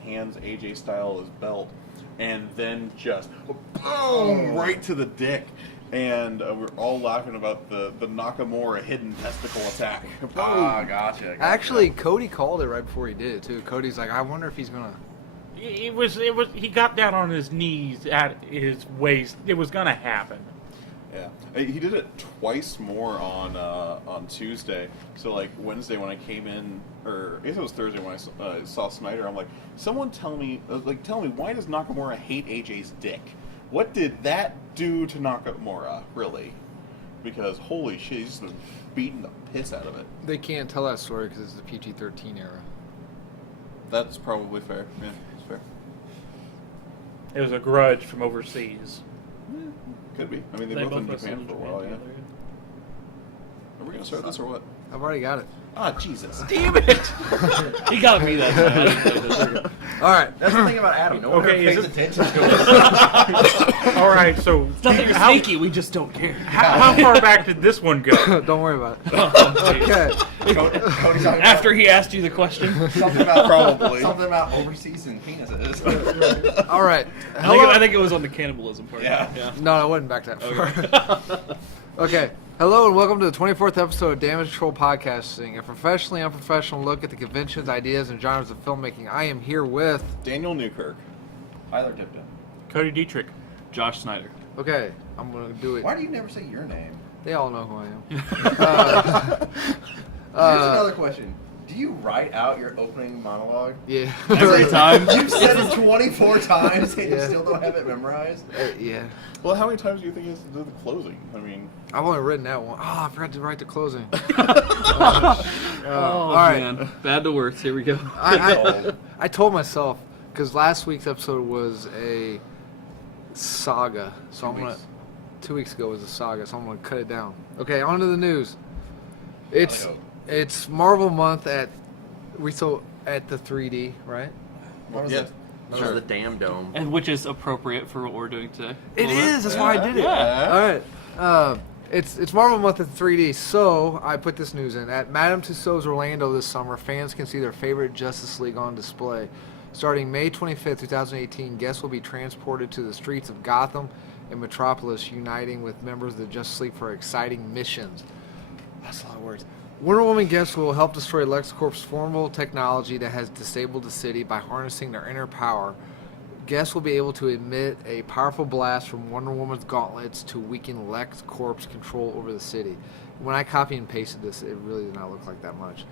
hands AJ Styles' belt, and then just boom right to the dick. And we're all laughing about the Nakamura hidden testicle attack. Gotcha. Actually, Cody called it right before he did it too. Cody's like, I wonder if he's gonna. It was. He got down on his knees at his waist. It was gonna happen. Yeah, he did it twice more on Tuesday. So like Wednesday when I came in, or I guess it was Thursday when I saw Snyder. I'm like, someone tell me why does Nakamura hate AJ's dick? What did that do to Nakamura, really? Because holy shit, he's just beating the piss out of it. They can't tell that story because it's the PG-13 era. That's probably fair. Yeah, it's fair. It was a grudge from overseas. Could be. I mean, they've both been in Japan for a while, yeah. Are we going to start this or what? I've already got it. Ah, Jesus. Damn it! He got me that time. All right. That's the thing about Adam. No one Okay, pays is attention to it. All right, so It's not that you're sneaky, we just don't care. how far back did this one go? Don't worry about it. Okay. Cody's talking After he asked you the question. about something about something about overseas and penises. All right. I think it was on the cannibalism part. Yeah. No, I wasn't back that far. Okay. Hello and welcome to the 24th episode of Damage Control Podcasting, a professionally unprofessional look at the conventions, ideas, and genres of filmmaking. I am here with... Daniel Newkirk. Tyler Tipton. Cody Dietrich. Josh Snyder. Okay, I'm going to do it. Why do you never say your name? They all know who I am. Here's another question. Do you write out your opening monologue? Yeah. Every time. You've said it 24 times and you still don't have it memorized? Yeah. Well, how many times do you think he has to do the closing? I mean... I've only written that one. Oh, I forgot to write the closing. All right. Man. Bad to worse. Here we go. I told myself, because last week's episode was a saga, so I'm going to... 2 weeks ago was a saga, so I'm going to cut it down. Okay, on to the news. It's Marvel month at the 3D, right? What was Yeah. it? This is the damn dome. And which is appropriate for what we're doing today. It is. That's why I did it. Yeah. All right. It's Marvel month at 3D, so I put this news in. At Madame Tussauds Orlando this summer, fans can see their favorite Justice League on display. Starting May 25th, 2018, guests will be transported to the streets of Gotham and Metropolis, uniting with members of the Justice League for exciting missions. That's a lot of words. Wonder Woman guests will help destroy LexCorp's formidable technology that has disabled the city by harnessing their inner power. Guests will be able to emit a powerful blast from Wonder Woman's gauntlets to weaken LexCorp's control over the city. When I copy and pasted this, it really did not look like that much.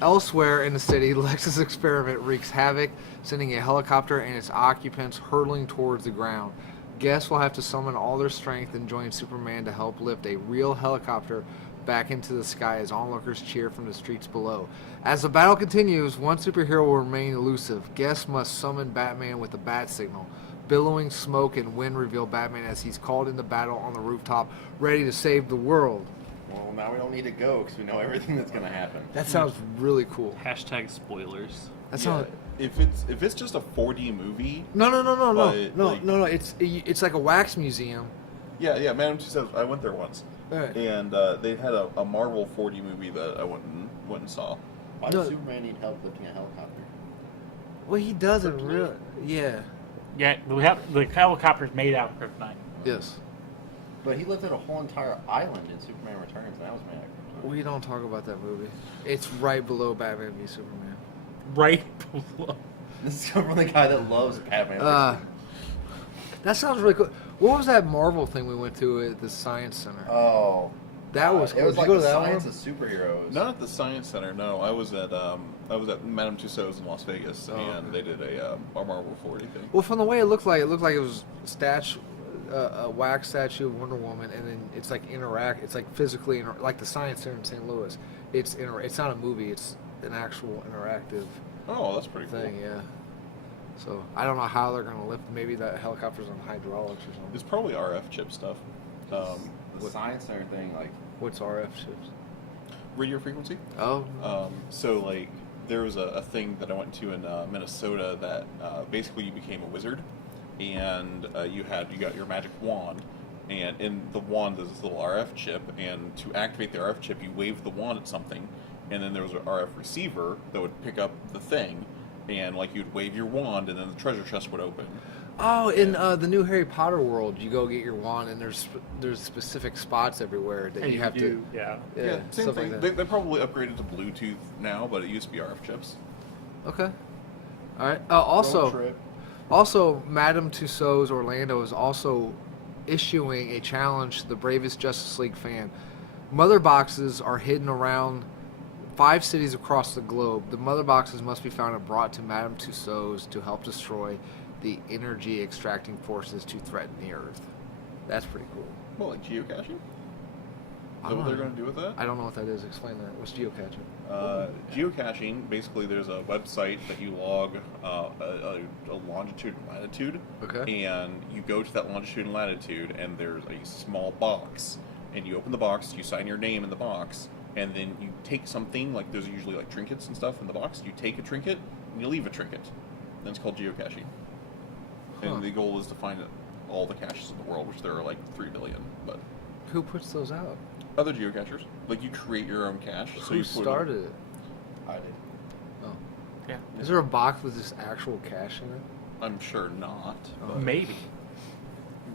Elsewhere in the city, Lex's experiment wreaks havoc, sending a helicopter and its occupants hurtling towards the ground. Guests will have to summon all their strength and join Superman to help lift a real helicopter back into the sky as onlookers cheer from the streets below. As the battle continues, one superhero will remain elusive. Guests must summon Batman with a bat signal. Billowing smoke and wind reveal Batman as he's called into battle on the rooftop, ready to save the world. Well, now we don't need to go because we know everything that's going to happen. That sounds really cool. Hashtag spoilers. That sounds... If it's just a 4D movie... No. But, It's like a wax museum. Yeah, Madame Tussauds, I went there once. Right. And they had a Marvel 4D movie that I went and saw. Why does Superman need help lifting a helicopter? Well, he doesn't really. Yeah. Yeah, the helicopter's made out of kryptonite. Yes. But he lifted a whole entire island in Superman Returns, and that was made out of kryptonite. We don't talk about that movie. It's right below Batman v Superman. Right below. This is coming from the guy that loves Batman. That sounds really cool. What was that Marvel thing we went to at the Science Center? Oh. That was cool. It was Did like you go the to that science one? of superheroes. Not at the Science Center, no. I was at Madame Tussauds in Las Vegas, and they did a Marvel 4D thing. Well, from the way it looked like it was a wax statue of Wonder Woman, and then it's like It's like physically like the Science Center in St. Louis. It's not a movie. It's an actual interactive. Oh, that's pretty thing, cool. yeah. So I don't know how they're gonna lift. Maybe that helicopter's on hydraulics or something. It's probably RF chip stuff. The Science Center thing, like... What's RF chips? Radio frequency. Oh. So like there was a thing that I went to in Minnesota that basically you became a wizard, and you got your magic wand, and in the wand there's this little RF chip, and to activate the RF chip you wave the wand at something, and then there was an RF receiver that would pick up the thing, and like you'd wave your wand, and then the treasure chest would open. Oh, in the new Harry Potter world, you go get your wand, and there's specific spots everywhere that you have to. Yeah. Yeah, same stuff thing. like They that. probably upgraded to Bluetooth now, but it used to be RF chips. Okay. All right. Road trip. Also, Madame Tussauds Orlando is also issuing a challenge to the bravest Justice League fan. Mother boxes are hidden around 5 cities across the globe. The mother boxes must be found and brought to Madame Tussauds to help destroy the energy extracting forces to threaten the Earth. That's pretty cool. Well, like geocaching? I Is that don't what they're know. going to do with that? I don't know what that is. Explain that. What's geocaching? Geocaching, basically, there's a website that you log a longitude and latitude. Okay. And you go to that longitude and latitude, and there's a small box. And you open the box, you sign your name in the box, and then you take something, like there's usually like trinkets and stuff in the box. You take a trinket, and you leave a trinket. And it's called geocaching. Huh. And the goal is to find all the caches in the world, which there are like 3 billion. But Who puts those out? other geocachers, like you create your own cache. So Who you put started it? I did. Oh. Yeah. Is there a box with this actual cache in it? I'm sure not. Oh. But Maybe.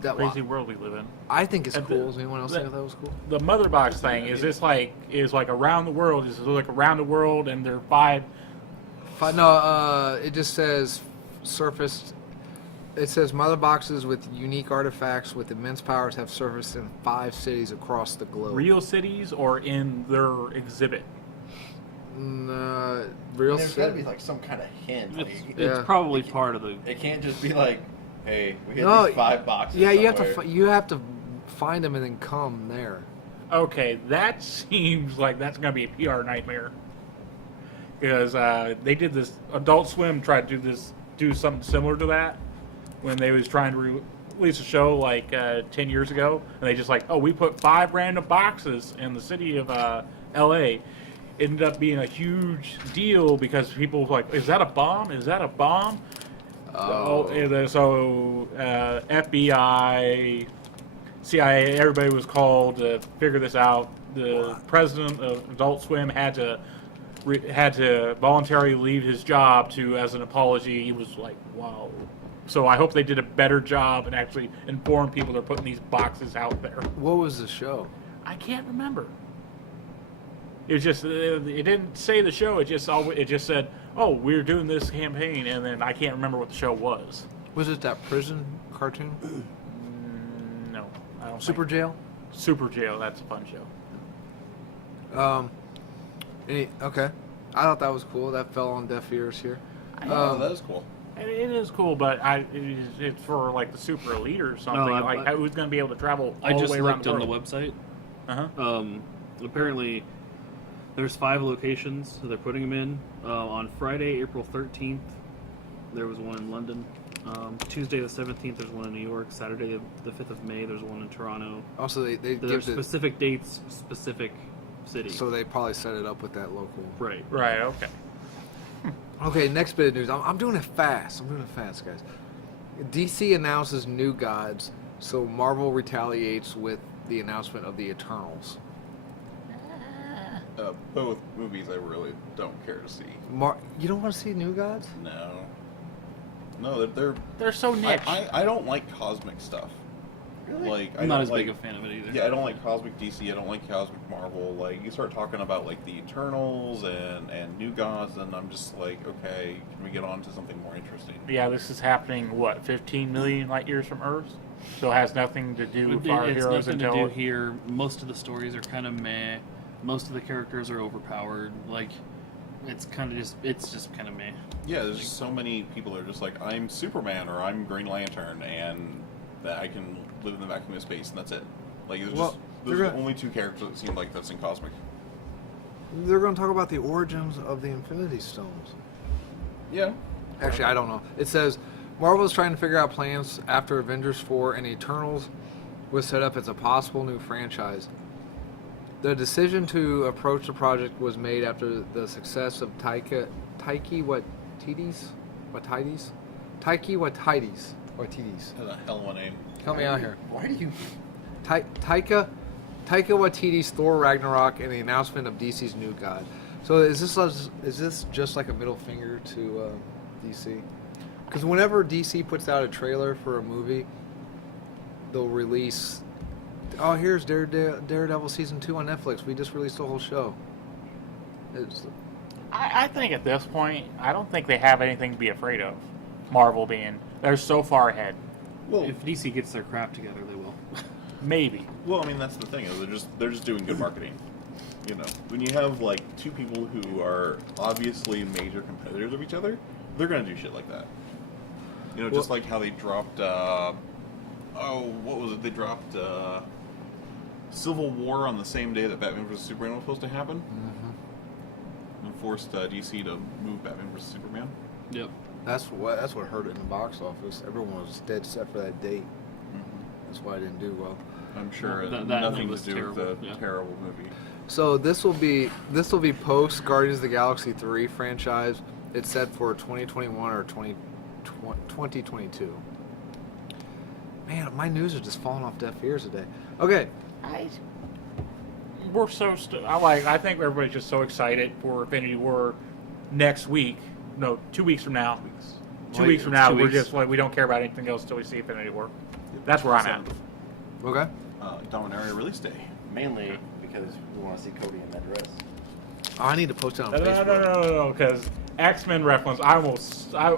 That Crazy world we live in. I think it's And cool. the- Does anyone else the- think that was cool? The mother box thing is this like around the world? Is it like around the world and there are 5? No, it just says surfaced. It says mother boxes with unique artifacts with immense powers have surfaced in 5 cities across the globe. Real cities or in their exhibit? Real There's got to be city. like some kind of hint. It's, Like, Yeah. it's probably part of the. it can't just be like, hey, we had No, these 5 boxes. Yeah, you have to somewhere. you have to find them and then come there. Okay, that seems like that's going to be a PR nightmare. Because they did this, Adult Swim tried to do something similar to that when they was trying to release a show like 10 years ago. And they just like, oh, we put 5 random boxes in the city of L.A. Ended up being a huge deal because people were like, is that a bomb? Is that a bomb? Oh. And then so FBI, CIA, everybody was called to figure this out. The president of Adult Swim had to voluntarily leave his job as an apology. He was like, wow. So I hope they did a better job and actually informed people they're putting these boxes out there. What was the show? I can't remember. It was just it didn't say the show. It just said, oh, we're doing this campaign, and then I can't remember what the show was. Was it that prison cartoon? No, I don't. Super think. Jail? Super Jail. That's a fun show. Okay. I thought that was cool. That fell on deaf ears here. Oh, that is cool. It is cool, but it's for like the super elite or something. Who's going to be able to travel all I the just way around looked the on the world? website. Uh-huh. Apparently, there's 5 locations that they're putting them in. On Friday, April 13th, there was one in London. Tuesday the 17th, there's one in New York. Saturday the 5th of May, there's one in Toronto. Also, they There's give specific dates, specific city. so they probably set it up with that local. right. Right. Okay. Okay, next bit of news. I'm doing it fast. Guys. DC announces new gods, so Marvel retaliates with the announcement of the Eternals. Both movies I really don't care to see. You don't want to see new gods? No, They're so niche. I don't like cosmic stuff. Like I I'm not don't as like, big a fan of it either. Yeah, I don't like cosmic DC. I don't like cosmic Marvel. Like you start talking about like the Eternals and new gods, and I'm just like, okay, can we get on to something more interesting? Yeah, this is happening, 15 million light years from Earth? So it has nothing to do with our It's heroes nothing to until... do here. Most of the stories are kind of meh. Most of the characters are overpowered. Like, it's just kind of meh. Yeah, there's just so many people that are just like, I'm Superman or I'm Green Lantern, and that I can live in the vacuum of space, and that's it. Like, there's only 2 characters that seem like that's in cosmic. They're going to talk about the origins of the Infinity Stones. Yeah. Actually, I don't know. It says Marvel is trying to figure out plans after Avengers 4 and Eternals was set up as a possible new franchise. The decision to approach the project was made after the success of Taika Waititi's. That's a hell of a name. Help me out here. Why do you? Taika Waititi's Thor Ragnarok and the announcement of DC's new god. So is this just like a middle finger to DC. Because whenever DC puts out a trailer for a movie, they'll release, oh, here's Daredevil Season 2 on Netflix. We just released the whole show. I think at this point, I don't think they have anything to be afraid of. Marvel being. They're so far ahead. Well, If DC gets their crap together, they will. Maybe. well, I mean that's the thing is they're just doing good marketing. You know, when you have like two people who are obviously major competitors of each other, they're gonna do shit like that. You know, just like how they dropped. What was it? They dropped Civil War on the same day that Batman vs Superman was supposed to happen, and forced DC to move Batman vs Superman. Yep. That's what hurt it in the box office. Everyone was dead set for that date. That's why it didn't do well. I'm sure Well, it that nothing was to do with terrible, the yeah. terrible movie. So this will be post Guardians of the Galaxy 3 franchise. It's set for 2021 or 2022. Man, my news are just falling off deaf ears today. Okay. We're so. I think everybody's just so excited for Infinity War next week. No, 2 weeks from now. 2 weeks from now, we're just like we don't care about anything else until we see Infinity War. That's where I'm at. Okay. Dominaria release day. Mainly because we want to see Cody in that dress. Oh, I need to post it on No, Facebook. because X-Men reference. I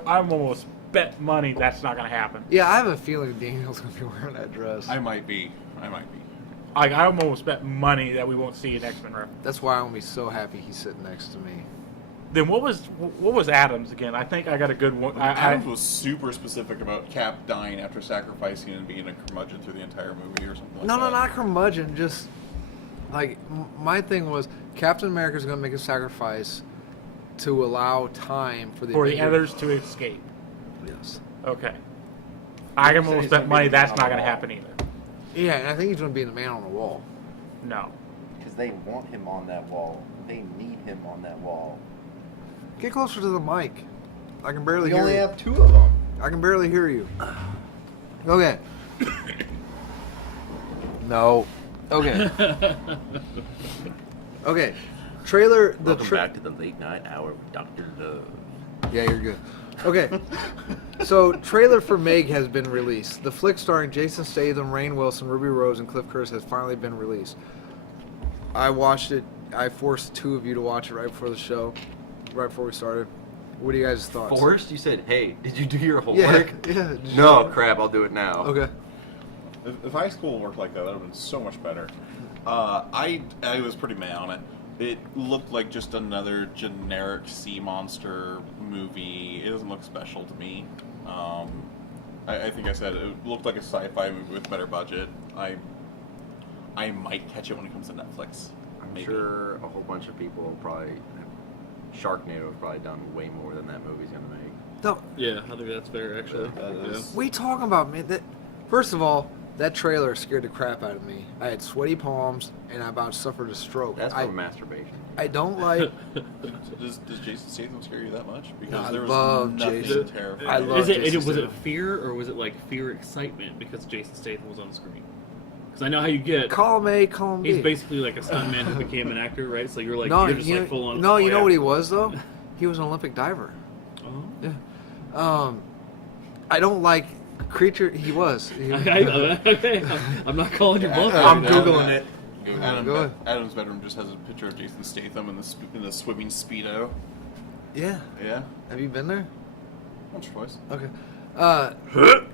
almost bet money that's not going to happen. Yeah, I have a feeling Daniel's going to be wearing that dress. I might be. Like I almost bet money that we won't see an X-Men reference. That's why I'm going to be so happy he's sitting next to me. Then what was Adams again? I think I got a good one. Adams was super specific about Cap dying after sacrificing and being a curmudgeon through the entire movie or something like No, that. not curmudgeon. Just like my thing was, Captain America's going to make a sacrifice to allow time for the Avengers- others to escape. Yes. Okay. I can almost bet money that's not going to happen either. Yeah, and I think he's going to be the man on the wall. No. Because they want him on that wall. They need him on that wall. Get closer to the mic. I can barely We hear only you. have 2 of them. I can barely hear you. Okay. No. Okay. Okay. Trailer. Welcome back to the late night hour with Dr. Love. Yeah, you're good. Okay. So, trailer for Meg has been released. The flick starring Jason Statham, Rainn Wilson, Ruby Rose, and Cliff Curtis has finally been released. I watched it. I forced 2 of you to watch it right before the show, right before we started. What are you guys' thoughts? Forced? You said, hey, did you do your Yeah. homework? Yeah. Did you No, know? crap, I'll do it now. Okay. If high school worked like that would have been so much better. I was pretty mad on it. It looked like just another generic sea monster movie. It doesn't look special to me. I think I said it looked like a sci-fi movie with better budget. I might catch it when it comes to Netflix. I'm Maybe. sure a whole bunch of people will probably... Sharknado have probably done way more than that movie's going to make. No, Yeah, I think that's fair, actually. we talking about, man, that first of all, that trailer scared the crap out of me. I had sweaty palms and I about suffered a stroke. That's from masturbation. I don't like. Does Jason Statham scare you that much? Because No, I there was love nothing Jason. terrifying. I love Jason Was it Statham. fear or was it like fear excitement because Jason Statham was on screen? Because I know how you get. Column A, column B. He's basically like a stuntman who became an actor, right? So you're like no, you're just you like full on. no, you know yeah. what he was though? He was an Olympic diver. Oh. Yeah. I don't like creature. He was. He was- Okay, I'm not calling your bluff. I'm right now. Googling it. Go ahead. Adam's bedroom just has a picture of Jason Statham in the swimming speedo. Yeah. Yeah, Have you been there? once or twice. Okay.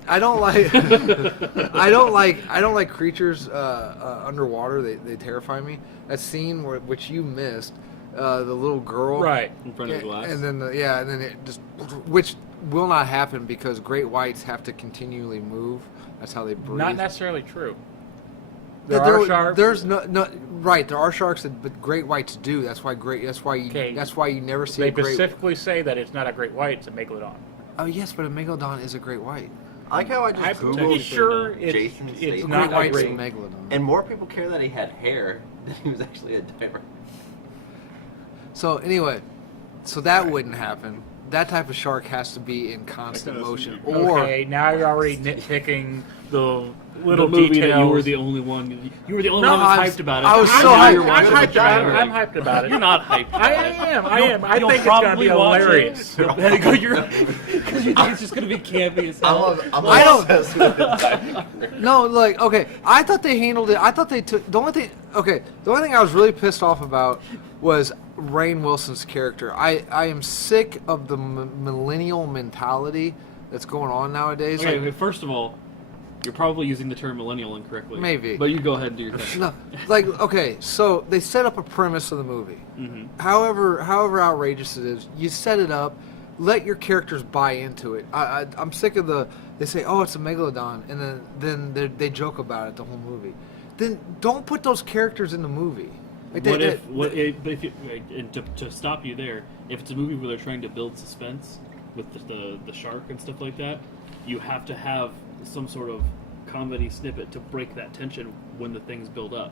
I don't like. I don't like creatures underwater. They terrify me. That scene which you missed, the little girl. Right. In front of the glass. And then and then it just, which will not happen because great whites have to continually move. That's how they breathe. Not necessarily true. There There are sharks. There's no right. There are sharks, but great whites do. That's why Okay. That's why you never see They a great. specifically say that it's not a great white; it's a megalodon. Oh yes, but a megalodon is a great white. I like how I just I'm pretty Googled sure Jason it's Statham. not Great a white's a great. megalodon. And more people care that he had hair than he was actually a diver. So anyway, so that wouldn't happen. that type of shark has to be in constant I could've motion. seen Or Okay, now you're already nitpicking the little the movie details. that you were the only one. You were the only No, one that's I was- hyped about it. I was And so now hyped. you're I'm watching hyped it about it. going, I'm hyped about it. You're not hyped. I About it. am. I am. I You'll think it's gonna probably be watch hilarious. Because you think it's just gonna be campy as hell. I don't- obsessed with the diaper. no, like okay, I thought they handled it. I thought they took the only thing. Okay, the only thing I was really pissed off about was Rainn Wilson's character. I am sick of the millennial mentality that's going on nowadays. Okay, Like, okay, first of all, you're probably using the term millennial incorrectly. Maybe. But you go ahead and do your thing. no, like okay, so they set up a premise of the movie. Mm-hmm. However outrageous it is, you set it up. Let your characters buy into it. I'm sick of they say, oh, it's a megalodon, and then they joke about it the whole movie. Then don't put those characters in the movie. Like But if you, and to stop you there, if it's a movie where they're trying to build suspense with the shark and stuff like that, you have to have some sort of comedy snippet to break that tension when the things build up.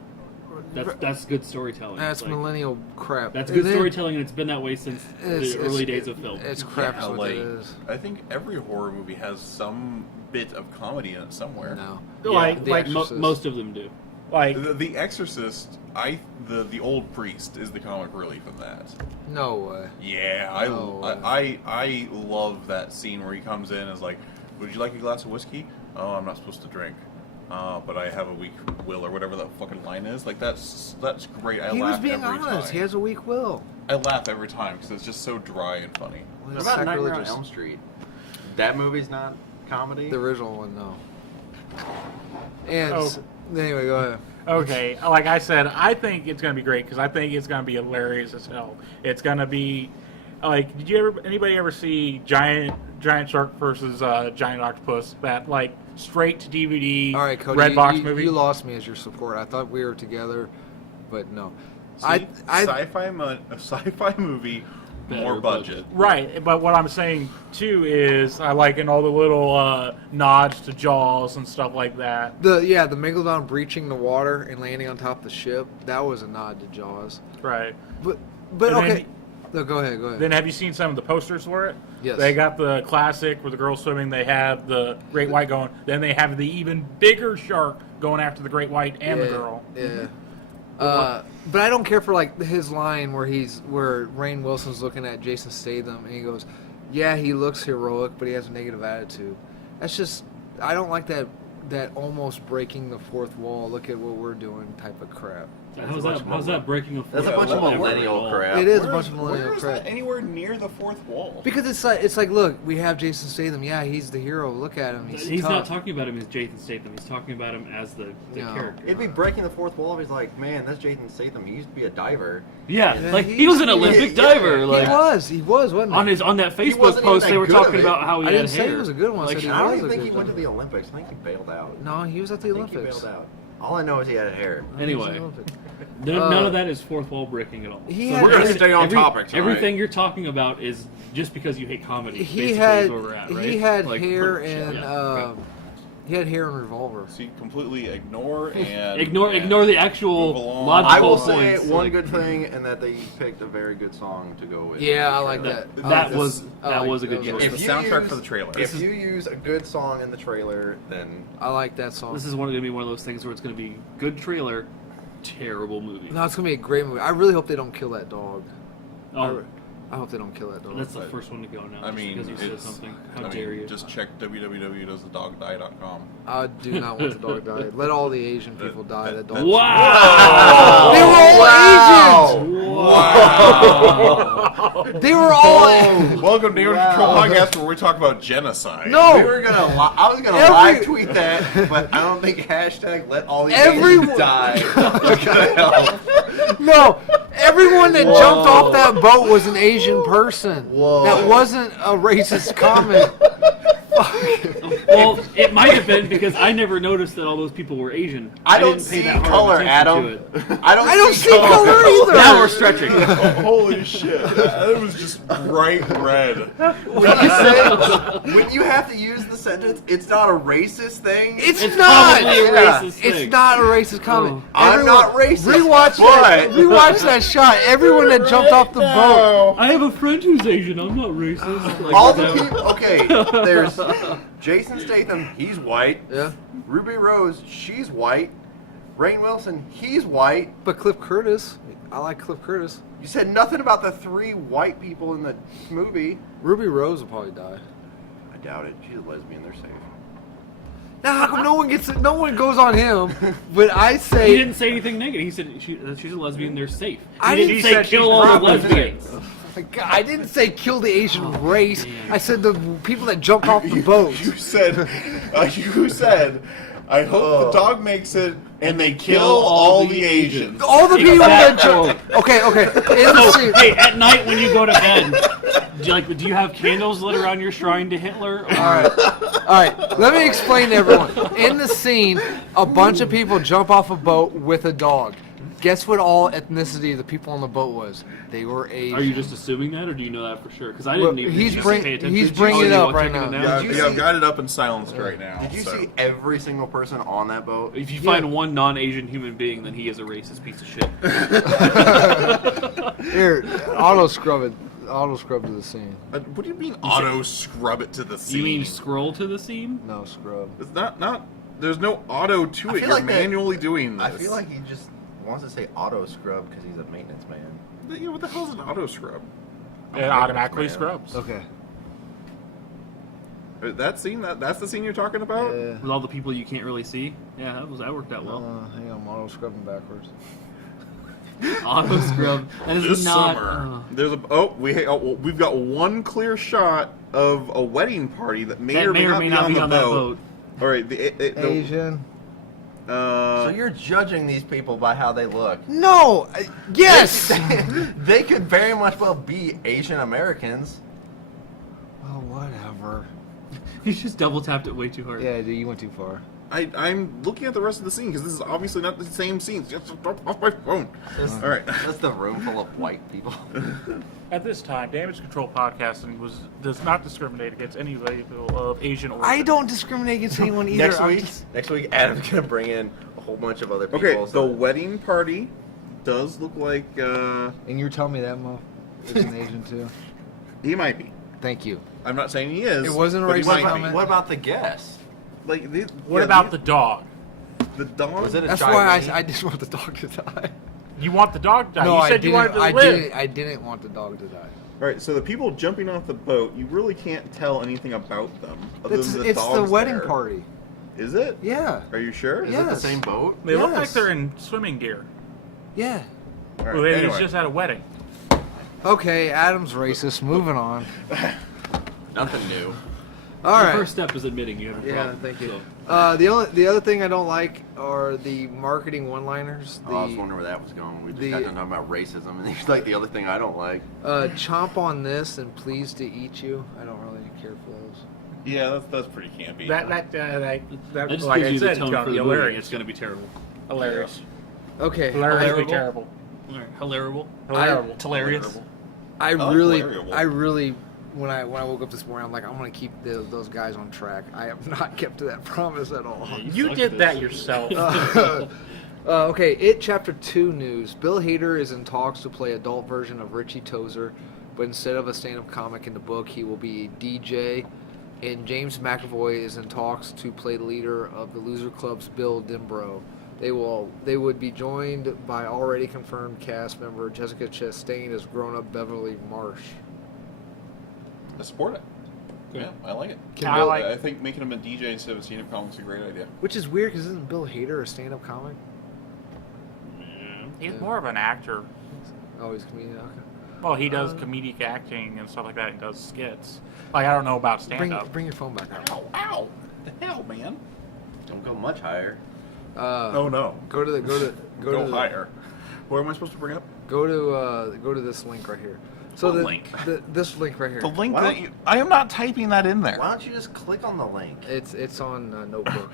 That's good storytelling. That's Like, millennial crap. That's And good then- storytelling, and it's been that way since It's- the early days of film. It's crap. Yeah, is what like, it is. I think every horror movie has some bit of comedy in it somewhere. No. Like, The like, Exorcist. Most of them do. like, The Exorcist, the old priest is the comic relief in that. No way. Yeah, No. I love that scene where he comes in and is like, "Would you like a glass of whiskey?" "Oh, I'm not supposed to drink, but I have a weak will," or whatever that fucking line is. Like that's great. I He laugh was being every honest. time. He has a weak will. I laugh every time because it's just so dry and funny. Well, What it's about Nightmare on sacrilegious. Elm Street? That movie's not comedy? The original one, no. And Oh. anyway, go ahead. okay, like I said, I think it's gonna be great because I think it's gonna be hilarious as hell. It's gonna be like, anybody ever see Giant Shark versus Giant Octopus? That like straight to DVD All right, Cody. red box you, movie. you lost me as your support. I thought we were together, but no. See, I sci-fi movie, Better more budget. Right, but what I'm saying too is I like in all the little nods to Jaws and stuff like that. the megalodon breaching the water and landing on top of the ship. That was a nod to Jaws. Right. But And okay. then- No, go ahead. Then have you seen some of the posters for it? Yes. They got the classic where the girl's swimming. They have the great white going. Then they have the even bigger shark going after the great white and the girl. Yeah. But I don't care for like his line where Rainn Wilson's looking at Jason Statham and he goes, "Yeah, he looks heroic, but he has a negative attitude." That's just I don't like that almost breaking the fourth wall. Look at what we're doing type of crap. How's that breaking a That's a bunch of millennial crap. It is a Where bunch of millennial where is crap. that anywhere near the fourth wall? Because it's like look, we have Jason Statham. Yeah, he's the hero. Look at him. He's tough. not talking about him as Jason Statham. He's talking about him as the No. character. It'd be breaking the fourth wall if he's like, man, that's Jason Statham. He used to be a diver. Yeah, Yeah, like he was an Olympic diver. Like He was, wasn't he? on that Facebook wasn't even post, that they were good of talking it. about how he I had didn't say hair. he was a good one. I Like, said he I don't was even a think he good went to one. the Olympics. I think he bailed out. No, he was at the I think he Olympics. bailed out. All I know is he had hair. Anyway. None of that is fourth wall breaking at all. He So had- We're gonna stay on every- topic tonight. Everything you're talking about is just because you hate comedy. He basically, had is where we're at, right? he had Like, hair pretty and much, yeah. he had hair and Revolver. So you completely ignore and Ignore the move actual along. logical I will points. say one like, good thing, and that they picked a very good song to go with. Yeah, I the like trailer. that. That I was like- a good that Yeah, choice. it's If the you soundtrack use- for the trailer. If you use a good song in the trailer, then I like that song. This is going to be one of those things where it's going to be good trailer, terrible movie. No, it's gonna be a great movie. I really hope they don't kill that dog. Oh, I hope they don't kill that dog. that's the first one to go now. I just mean, because you said it's, something. I How mean, dare you? Just check www.doesthedogdie.com. I do not want the dog to die. Let all the Asian people die. That dog. Wow! They were all Wow. Asians. They were all. Welcome to Damage Control Podcast, where we talk about genocide. No. we were gonna. I was gonna Every- live tweet that, but I don't think hashtag let all these Everyone- Asians die is gonna help. No, everyone that jumped off that boat was an Asian person. Whoa. That wasn't a racist comment. Well, it might have been because I never noticed that all those people were Asian. I don't didn't pay see that hard of color, attention Adam. to it. I don't see color either. Now we're stretching. Holy shit! It was just bright red. When you have to use the sentence, it's not a racist thing. It's It's not. probably a Yeah. racist thing. It's not a racist comment. I'm not racist, Rewatch that shot. Everyone that jumped off the boat. I have a friend who's Asian. I'm not racist. Like, All the whatever. people. Okay, there's Jason Statham. He's white. Yeah. Ruby Rose. She's white. Rainn Wilson. He's white. But Cliff Curtis. I like Cliff Curtis. You said nothing about the 3 white people in the movie. Ruby Rose will probably die. I doubt it. She's a lesbian. They're safe. Now, how come no one goes on him? But I say He didn't say anything negative. He said she's a lesbian. They're safe. He I didn't didn't say say kill she's all the probably lesbians. God, I didn't say kill the Asian race. man. I said the people that jumped off the boat. You said, I hope the dog makes it, and they kill all the Asians. All the people that Exactly. jumped. Okay. In the scene. Hey, at night when you go to bed, do you have candles lit around your shrine to Hitler? Or, All right. Let me explain to everyone. In the scene, a bunch of people jump off a boat with a dog. Guess what all ethnicity the people on the boat was? They were Asian. Are you just assuming that, or do you know that for sure? Because I didn't even He's just bring- pay attention. he's Did you bringing see it up what right taking now. it Yeah, Did you I've see- got it up and silenced right now. Did you so. see every single person on that boat? If you find one non-Asian human being, then he is a racist piece of shit. Here, auto scrub it. Auto scrub to the scene. What do you mean auto scrub it to the scene? You mean scroll to the scene? No scrub. It's not. There's no auto to I it. feel You're like that- manually doing this. I feel like he just wants to say auto scrub because he's a maintenance man. Yeah, what the hell is an auto scrub? It automatically Man. scrubs. Okay. That scene. That's the scene you're talking about. Yeah. With all the people you can't really see? Yeah, that worked out well. Hang on, I'm auto scrubbing backwards. Auto scrub. That is This not. summer, we've got one clear shot of a wedding party that may that or may not be on the that boat. boat. All right, the Asian. So you're judging these people by how they look. No. Yes. They could very much well be Asian Americans. Oh, whatever. You just double tapped it way too hard. Yeah, dude, you went too far. I'm looking at the rest of the scene because this is obviously not the same scene. Just off my phone. All right. That's the room full of white people. At this time, Damage Control Podcasting does not discriminate against any label of Asian origin. I don't discriminate against anyone either. Next week, Adam's gonna bring in a whole bunch of other people. Okay, the so- wedding party does look like And you're telling me that Mo is an Asian too? he might be. Thank you. I'm not saying he is. It wasn't a but he racist might be. comment. What about the guest? Like, What about the dog? the dog? Was it a That's why Chinese? I just want the dog to die. You want the dog to die. No, You I said you wanted didn't. to live. I didn't want the dog to die. All right, so the people jumping off the boat, you really can't tell anything about them other It's than the it's the dogs wedding there. party. Is it? Yeah. Are you sure? Is Yeah. it the Yes. same boat? They look like Yes. they're in swimming gear. Yeah. All right, Well, they anyway. was just at a wedding. Okay, Adam's racist. Moving on. Nothing new. All The right. first step is admitting you have a Yeah, problem. thank you. So. The other thing I don't like are the marketing one-liners. I was wondering where that was going. We just got done talking about racism, and he's like the other thing I don't like. Chomp on this and pleased to eat you. I don't really care for those. Yeah, that's pretty campy. That That just like gives I you said, the it's tone gonna for be the movie. hilarious. It's going to be terrible. Hilarious. Okay. Hilariously Hilarable. terrible. All right, hilarious. Hilarious. Hilarious. I like really, Hilarious. I really, when I woke up this morning, I'm like, I'm gonna keep those guys on track. I have not kept to that promise at all. You suck did at that this. yourself. Okay, It Chapter 2 news. Bill Hader is in talks to play adult version of Richie Tozier, but instead of a stand-up comic in the book, he will be a DJ. And James McAvoy is in talks to play the leader of the Loser Club's Bill Dimbro. They would be joined by already confirmed cast member Jessica Chastain as grown-up Beverly Marsh. I support it. Okay. Yeah, I like it. Can I Bill- like- I think making him a DJ instead of a stand-up comic is a great idea. Which is weird because isn't Bill Hader a stand-up comic? He's more of an actor. Oh, he's a comedian. Okay. Well, he does comedic acting and stuff like that. He does skits. Like, I don't know about stand-up. Bring your phone back up. Ow! Ow! What the hell, man? Don't go much higher. Oh no! Go to Higher. What am I supposed to bring up? Go to this link right here. So What link? This link right here. The link Why that don't- I am not typing that in there. Why don't you just click on the link? It's on Notebook.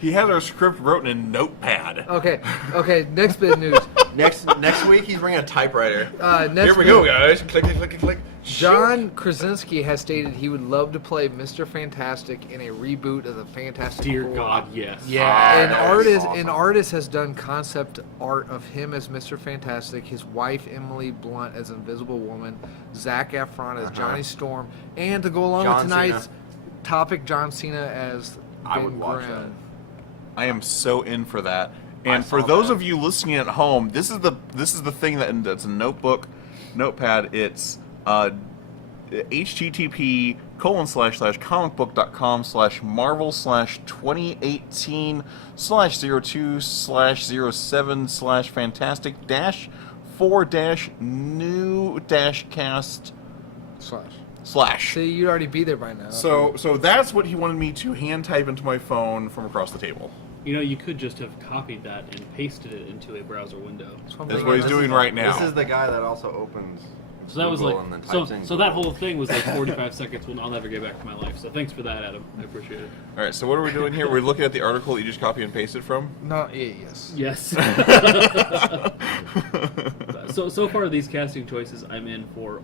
He has our script written in Notepad. Okay. Next bit of news. Next week he's bringing a typewriter. Next Here we bit- go, guys. Click, click, click, click. John Krasinski has stated he would love to play Mr. Fantastic in a reboot of the Fantastic Dear Four. God, yes. Yeah, that would be awesome. an artist has done concept art of him as Mr. Fantastic, his wife Emily Blunt as Invisible Woman, Zac Efron as Johnny Storm, and to go along John with tonight's Cena. topic, John Cena as I Ben would watch Grimm. I am so in for that. And I for saw those that. of you listening at home, this is the thing that's a notepad. It's http://comicbook.com/2018/02/07/fantastic-4-new-cast/. See, you'd already be there by now. So that's what he wanted me to hand type into my phone from across the table. You know, you could just have copied that and pasted it into a browser window. That's what he's doing right now. This is the guy that also opens. So that was Google like and then so. types in So that Google. whole thing was like 45 seconds. When I'll never get back to my life. So thanks for that, Adam. I appreciate it. All right, so what are we doing here? We're looking at the article that you just copy and pasted from. No, yes. Yes. so far, these casting choices, I'm in for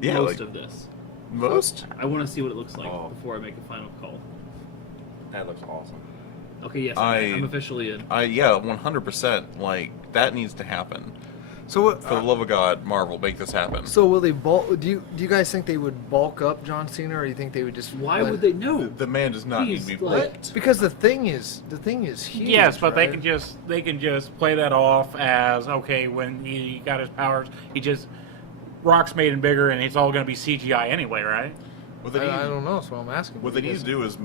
Yeah, most like- of this. Most? I want to see what it looks like Oh. before I make a final call. That looks awesome. Okay, yes, I- I'm officially in. Yeah, 100%. Like that needs to happen. So what? For the love of God, Marvel, make this happen. So will they bulk? Do you guys think they would bulk up John Cena, or do you think they would just? Why let- would they know? The man does not need He's to be like- bulked. Because the thing is huge. Yes, but right? they can just play that off as okay when he got his powers, he just Rock's made him bigger, and it's all going to be CGI anyway, right? What they need, I don't know. So I'm asking. what they need to do is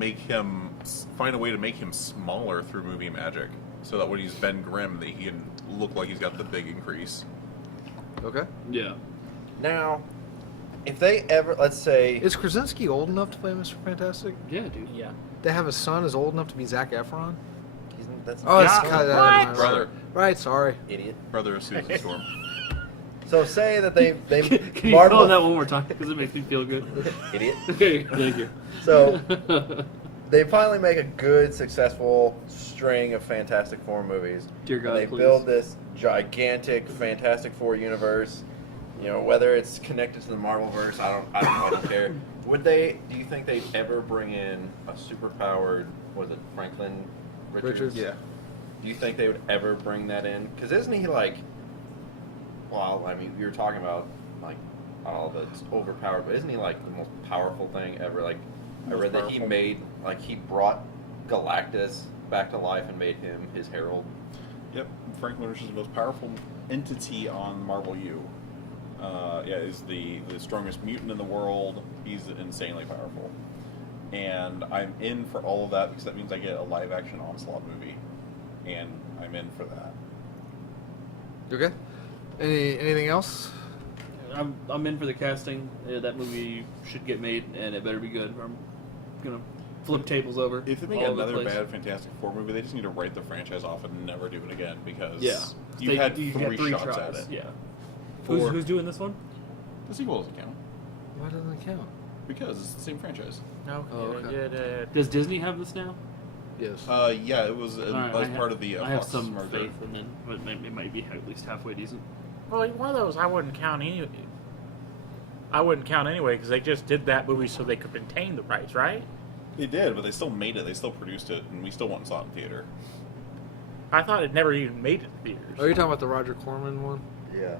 find a way to make him smaller through movie magic, so that when he's Ben Grimm, that he can look like he's got the big increase. Okay. Yeah. Now, if they ever, let's say, Is Krasinski old enough to play Mr. Fantastic? Yeah, dude. Yeah. They have a son is old enough to be Zac Efron. that's Oh, it's Yeah, kind of what? Brother. Right. Sorry. idiot. Brother of Susan Storm. So say that they Can you Marvel call that one more time? Because it makes me feel good. idiot. Okay, thank you. So they finally make a good, successful string of Fantastic Four movies. Dear God, and they please. build this gigantic Fantastic Four universe. You know, whether it's connected to the Marvelverse, I don't care. Do you think they'd ever bring in a superpowered, was it Franklin Richards? Yeah. Do you think they would ever bring that in? Because isn't he like, well, I mean, you were talking about like all that's overpowered, but isn't he like the most powerful thing ever? Like, I Most read that he powerful. he brought Galactus back to life and made him his herald. Yep, Franklin Richards is the most powerful entity on Marvel U. Is the strongest mutant in the world. He's insanely powerful. And I'm in for all of that because that means I get a live-action Onslaught movie. And I'm in for that. Okay. Anything else? I'm in for the casting. That movie should get made, and it better be good. I'm gonna flip tables over. If they make all over the another place. bad Fantastic Four movie, they just need to write the franchise off and never do it again because Yeah, you've had you three shots tries. at it. Yeah. Four. Who's doing this one? The sequel doesn't count Why doesn't it count? because it's the same franchise. No. Oh, okay. Does Disney have this now? Yes. Yeah, it was All right, as part of the I have Fox some merger. faith, and then it might be at least halfway decent. Well, one of those I wouldn't count anyway. I wouldn't count anyway because they just did that movie so they could maintain the rights, right? They did, but they still made it. They still produced it, and we still went and saw it in theater. I thought it never even made it in theaters. Are you talking about the Roger Corman one? Yeah,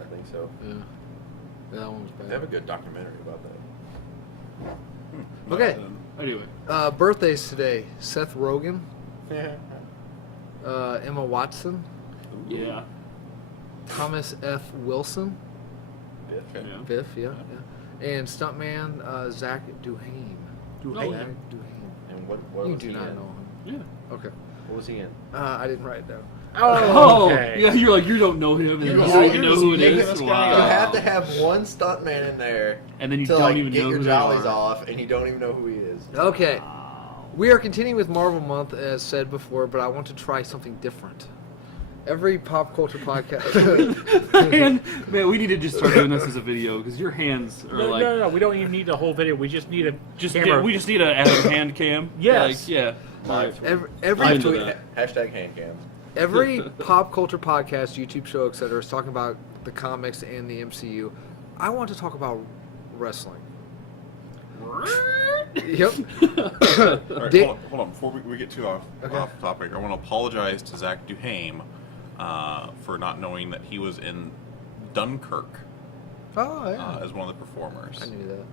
I think so. Yeah. Yeah, that one was They have a bad. good documentary about Okay. Anyway, Birthdays today: Seth Rogen, that. Emma Watson, yeah. Thomas F. Wilson, Okay. Yeah. Biff, yeah. And stuntman Zach Duhane. Oh, Zach yeah. Duhane. And what You was do he not in? know him. Yeah. Okay. What was he in? I didn't write it down. Oh, okay. yeah. You're like you don't know him, and then you don't even know who it is. You Wow. have to have one stuntman in there And then you to don't like even get know your who they jollies are. off, and you don't even know who he is. Okay. We are continuing with Marvel Month, as said before, but I want to try something different. Every pop culture podcast. Man, we need to just start doing this as a video because your hands are like. No. We don't even need the whole video. We just need a camera. We just need a hand cam. Yes. Like, yeah. Live tweet. every I'm Tweet, into that. hashtag hand cams. every pop culture podcast, YouTube show, etc., is talking about the comics and the MCU. I want to talk about wrestling. Yep. All right, Dick- hold on. Before we get too off topic, I want to apologize to Zach Duhame for not knowing that he was in Dunkirk Oh yeah. as one of the performers. I knew that.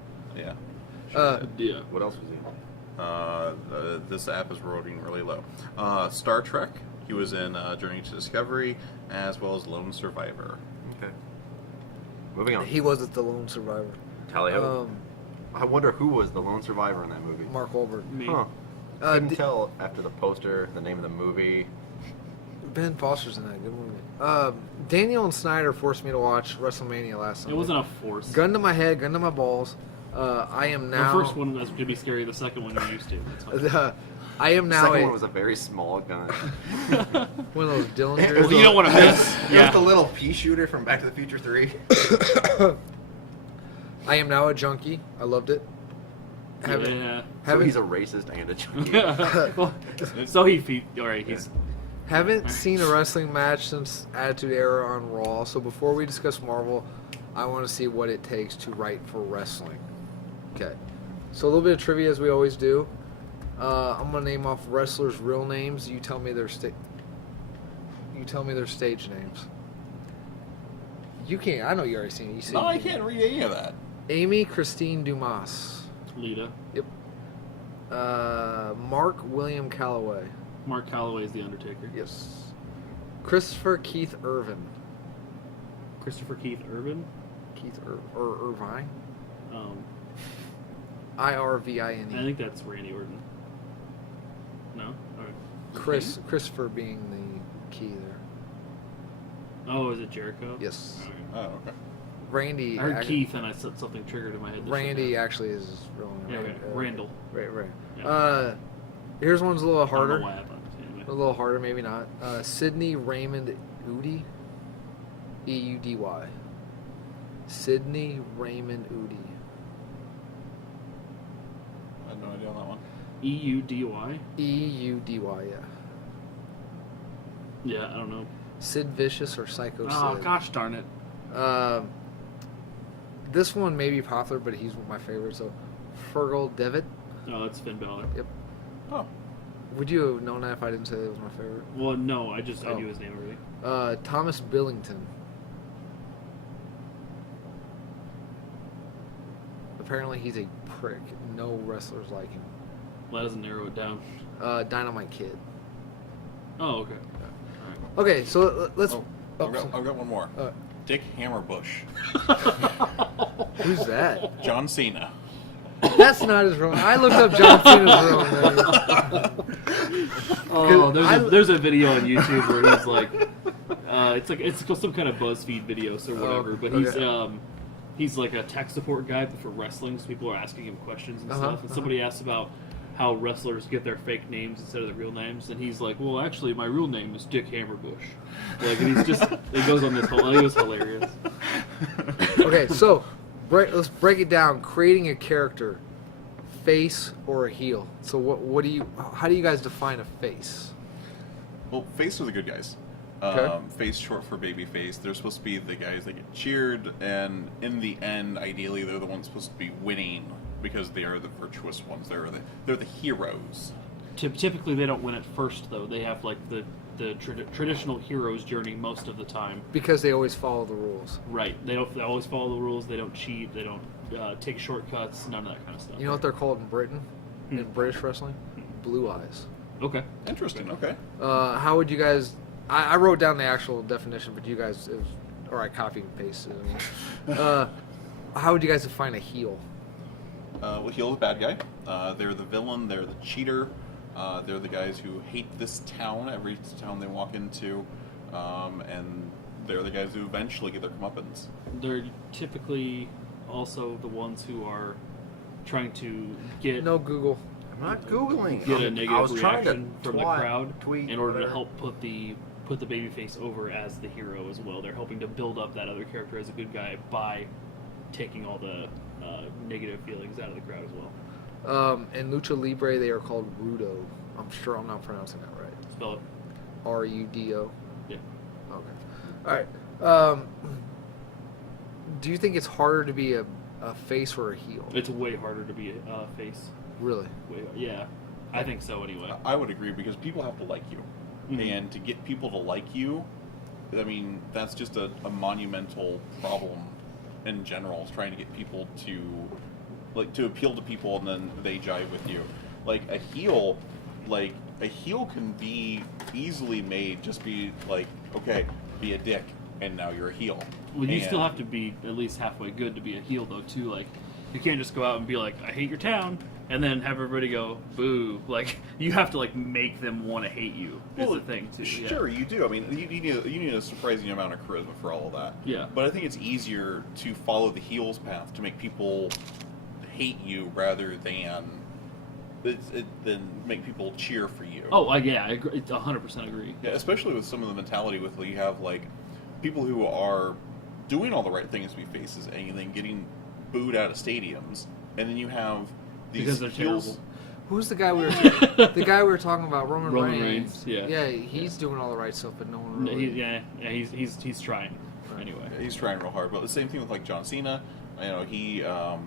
Yeah. Yeah. What else was he in? This app is rolling really low. Star Trek. He was in Journey to Discovery, as well as Lone Survivor. Okay. Moving on. He wasn't the lone survivor. Tally ho. I wonder who was the lone survivor in that movie. Mark Wahlberg. Me. Huh. Couldn't D- tell after the poster, the name of the movie. Ben Foster's in that. Good movie. Daniel and Snyder forced me to watch WrestleMania last Sunday. It wasn't a force. Gun to my head, gun to my balls. I am The now. first one was going to be scary. The second one you're used to. That's fine. I am The now second a, one was a very small gun. one of those Dillingers. Well, you don't want to miss. Just Yeah. the little pea shooter from Back to the Future 3. I am now a junkie. I loved it. Haven't, Yeah. So haven't, he's a racist and a junkie. Well, so all right. He's haven't seen a wrestling match since Attitude Era on Raw. So before we discuss Marvel, I want to see what it takes to write for wrestling. Okay. So a little bit of trivia as we always do. I'm gonna name off wrestlers' real names. You tell me their stage names. You can't. I know you already seen it. You see. No, I can't read any of that. Amy Christine Dumas. Lita. Yep. Mark William Calloway. Mark Calloway is the Undertaker. Yes. Christopher Keith Irvin. Christopher Keith Urban. Irvine. I Irvine. think that's Randy Orton. No. All right. Christopher being the key there. Oh, is it Jericho? Yes. Okay. Oh, okay. Randy. I heard ac- Keith, and I said something triggered in my head. Randy actually is his real name. Yeah, okay. Randall. Right. Yeah. Here's one's a little I don't harder. know what happened. Anyway. A little harder, maybe not. Sydney Raymond Udy. E-U-D-Y. Sydney Raymond Udy. I had no idea on that one. E-U-D-Y? E-U-D-Y, yeah. Yeah, I don't know. Sid Vicious or Psycho Oh, Sid. gosh darn it. This one may be popular, but he's one of my favorites. So, Fergal Devitt. Oh, that's Finn Balor. Yep. Oh. Would you have known that if I didn't say it was my favorite? Well, no, I Oh. knew his name already. Thomas Billington. Apparently, he's a prick. No wrestlers like him. Well, that doesn't narrow it down. Dynamite Kid. Oh, okay. Okay, so let's. Oh, I've got one more. Dick Hammerbush. Who's that? John Cena. That's not his real name. I looked up John Cena's real name. Oh, I- there's a video on YouTube where he's like, it's some kind of BuzzFeed videos or whatever, but okay. he's like a tech support guy for wrestling, so people are asking him questions and Uh-huh, stuff, and somebody asks about how wrestlers get their fake names instead of their real names, and he's like, well, actually, my real name is Dick Hammerbush. Like, and he's just, it goes on this whole, it was hilarious. Okay, so let's break it down. Creating a character, face or a heel. So how do you guys define a face? Well, face are the good guys. Okay. Face short for baby face. They're supposed to be the guys that get cheered, and in the end, ideally, they're the ones supposed to be winning because they are the virtuous ones. They're the heroes. Typically, they don't win at first, though. They have like the traditional hero's journey most of the time. Because they always follow the rules. Right. They always follow the rules. They don't cheat. They don't take shortcuts. None of that kind of stuff. You know what they're called in Britain? In British wrestling? Blue eyes. Okay. Interesting. Okay. How would you guys... I wrote down the actual definition, but you guys... Or I copied and pasted it. How would you guys define a heel? Well, heel is a bad guy. They're the villain. They're the cheater. They're the guys who hate this town, every town they walk into, and they're the guys who eventually get their comeuppance. They're typically also the ones who are trying to get No Google. I'm not Googling. get a I negative was trying to reaction from the crowd tweet in order to whatever. help put the put the babyface over as the hero as well. They're helping to build up that other character as a good guy by taking all the negative feelings out of the crowd as well. In Lucha Libre, they are called Rudo. I'm sure I'm not pronouncing that right. Spell it. Rudo. Yeah. Okay. All right. Do you think it's harder to be a face or a heel? It's way harder to be a face. Really? Yeah, I think so anyway. I would agree because people have to like you. Mhm. And to get people to like you, I mean, that's just a monumental problem in general, is trying to get people to appeal to people and then they jive with you. Like a heel can be easily made just be like, okay, be a dick, and now you're a heel. Well, you still have to be at least halfway good to be a heel, though, too. Like, you can't just go out and be like, I hate your town, and then have everybody go, boo. Like, you have to, like, make them want to hate you, is the thing, too. Sure, you do. I mean, you need a surprising amount of charisma for all of that. Yeah. But I think it's easier to follow the heel's path to make people hate you rather than make people cheer for you. Oh, yeah, I agree. 100% agree. Yeah, especially with some of the mentality with you have, like, people who are doing all the right things to be faces and then getting booed out of stadiums, and then you have these Because they're heels. terrible. Who's the guy we were talking about? Roman Reigns, yeah. Yeah, he's doing all the right stuff, but no one really. He's trying. Anyway. He's trying real hard, but the same thing with like John Cena. You know,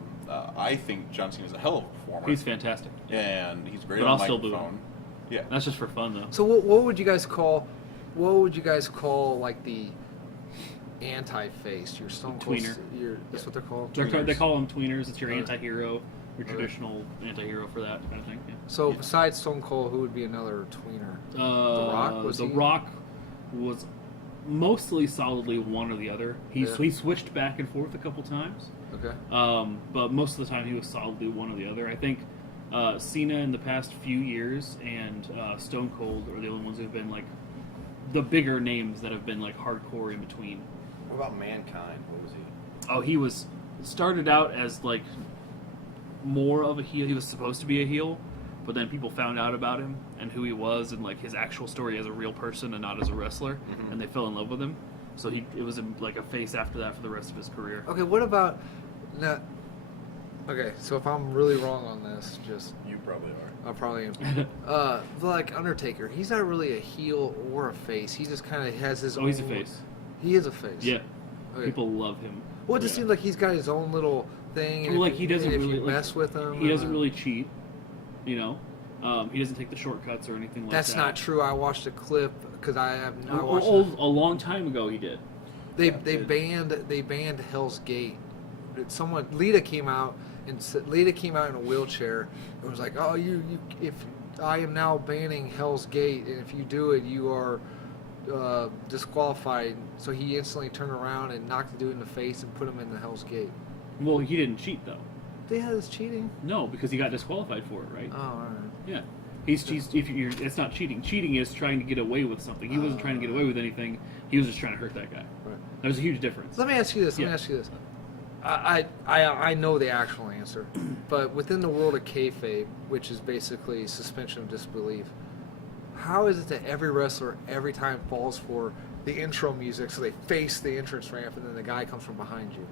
I think John Cena's a hell of a performer. He's fantastic. And he's great But on I'll the still boo microphone. him. Yeah. That's just for fun, though. So what would you guys call? What would you guys call like the anti-face? Your Stone Cold. Tweener. That's what they're called. They call them tweeners. It's your Okay. anti-hero, your Okay. traditional anti-hero for that kind of thing. Yeah. So besides Stone Cold, who would be another tweener? The Rock? The Rock was mostly solidly one or the other. He switched back and forth a couple times. Okay. But most of the time he was solidly one or the other. I think Cena in the past few years and Stone Cold are the only ones who have been like the bigger names that have been like hardcore in between. What about Mankind? What was he? Oh, he was started out as like more of a heel. He was supposed to be a heel, but then people found out about him and who he was and like his actual story as a real person and not as a wrestler, and they fell in love with him. So it was like a face after that for the rest of his career. Okay. What about now? Okay, so if I'm really wrong on this, just You probably are. I probably am. Like Undertaker, he's not really a heel or a face. He just kind of has his. Oh, own... he's a face. He is a face. Yeah, Okay. people love him. Well, it just Yeah. seems like he's got his own little thing. And Well, like if he doesn't and really if you mess with him. He doesn't really cheat, you know. He doesn't take the shortcuts or anything like That's that. not true. I watched a clip because I watched. A long time ago, he did. They banned Hell's Gate. Lita came out in a wheelchair and was like, "Oh, if I am now banning Hell's Gate, and if you do it, you are disqualified." So he instantly turned around and knocked the dude in the face and put him in the Hell's Gate. Well, he didn't cheat though. They had this cheating. No, because he got disqualified for it, right? Oh, all right. Yeah. It's not cheating. Cheating is trying to get away with something. He wasn't trying to get away with anything. He was just trying to hurt that guy. Right. There's a huge difference. Let me ask you this. Yeah. I know the actual answer, but within the world of kayfabe, which is basically suspension of disbelief, how is it that every wrestler every time falls for the intro music, so they face the entrance ramp, and then the guy comes from behind you?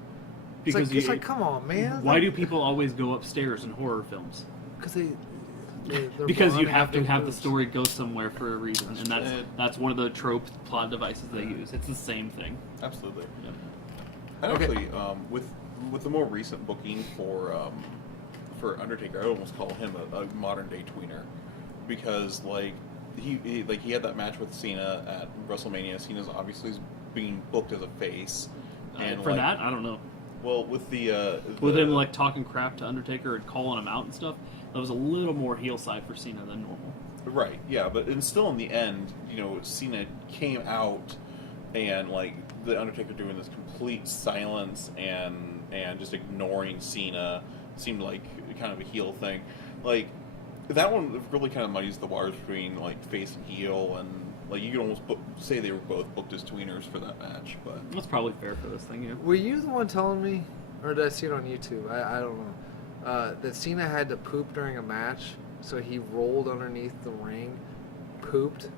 Because It's like, come on, man. Why do people always go upstairs in horror films? Because they're Because you blonde and have to big have the boobs. story go somewhere for a reason, and that's one of the trope plot devices they use. It's the same thing. Absolutely. Yeah. And Okay. actually, with the more recent booking for Undertaker, I would almost call him a modern day tweener, because like he had that match with Cena at WrestleMania. Cena's obviously being booked as a face, and For that, I don't know. Well, with the With him like talking crap to Undertaker and calling him out and stuff, that was a little more heel side for Cena than normal. right, yeah, but still in the end, Cena came out and like the Undertaker doing this complete silence and just ignoring Cena seemed like kind of a heel thing. Like that one really kind of muddies the waters between like face and heel, and like you could almost say they were both booked as tweeners for that match. But That's probably fair for this thing, yeah. Were you the one telling me, or did I see it on YouTube? I don't know. That Cena had to poop during a match, so he rolled underneath the ring, pooped,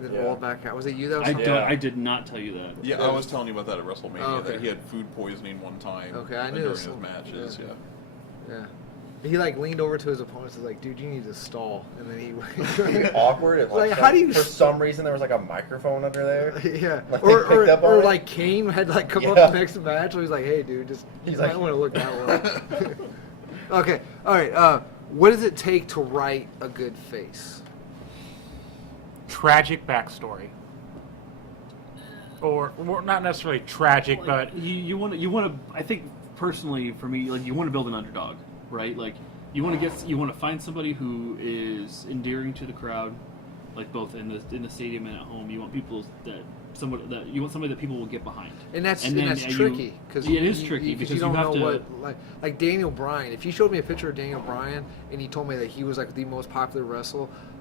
Then Yeah. rolled back out. Was it you that was I, talking do, about? I did not tell you that. Yeah, I was telling you about that at WrestleMania, Oh, okay. that he had food poisoning one time Okay, I knew during this his one. matches. Yeah. Yeah. Yeah. He like leaned over to his opponent and was like, "Dude, you need to stall." And then he Awkward. If, Like, how do you for s- some reason there was like a microphone under there. yeah. Like, or they picked up on it? like Kane had like come Yeah. up next match. So he's like, "Hey, dude, just He's you might like- want to look that way." Okay. All right. What does it take to write a good face? Tragic backstory. Or not necessarily tragic, Like, but you want to. I think personally, for me, like you want to build an underdog, right? Like you want to find somebody who is endearing to the crowd, like both in the stadium and at home. You want people you want somebody that people will get behind. And that's then that's you- tricky because it is tricky because you don't you have know to. what like Daniel Bryan. If you showed me a picture of Daniel Bryan and he told me that he was like the most popular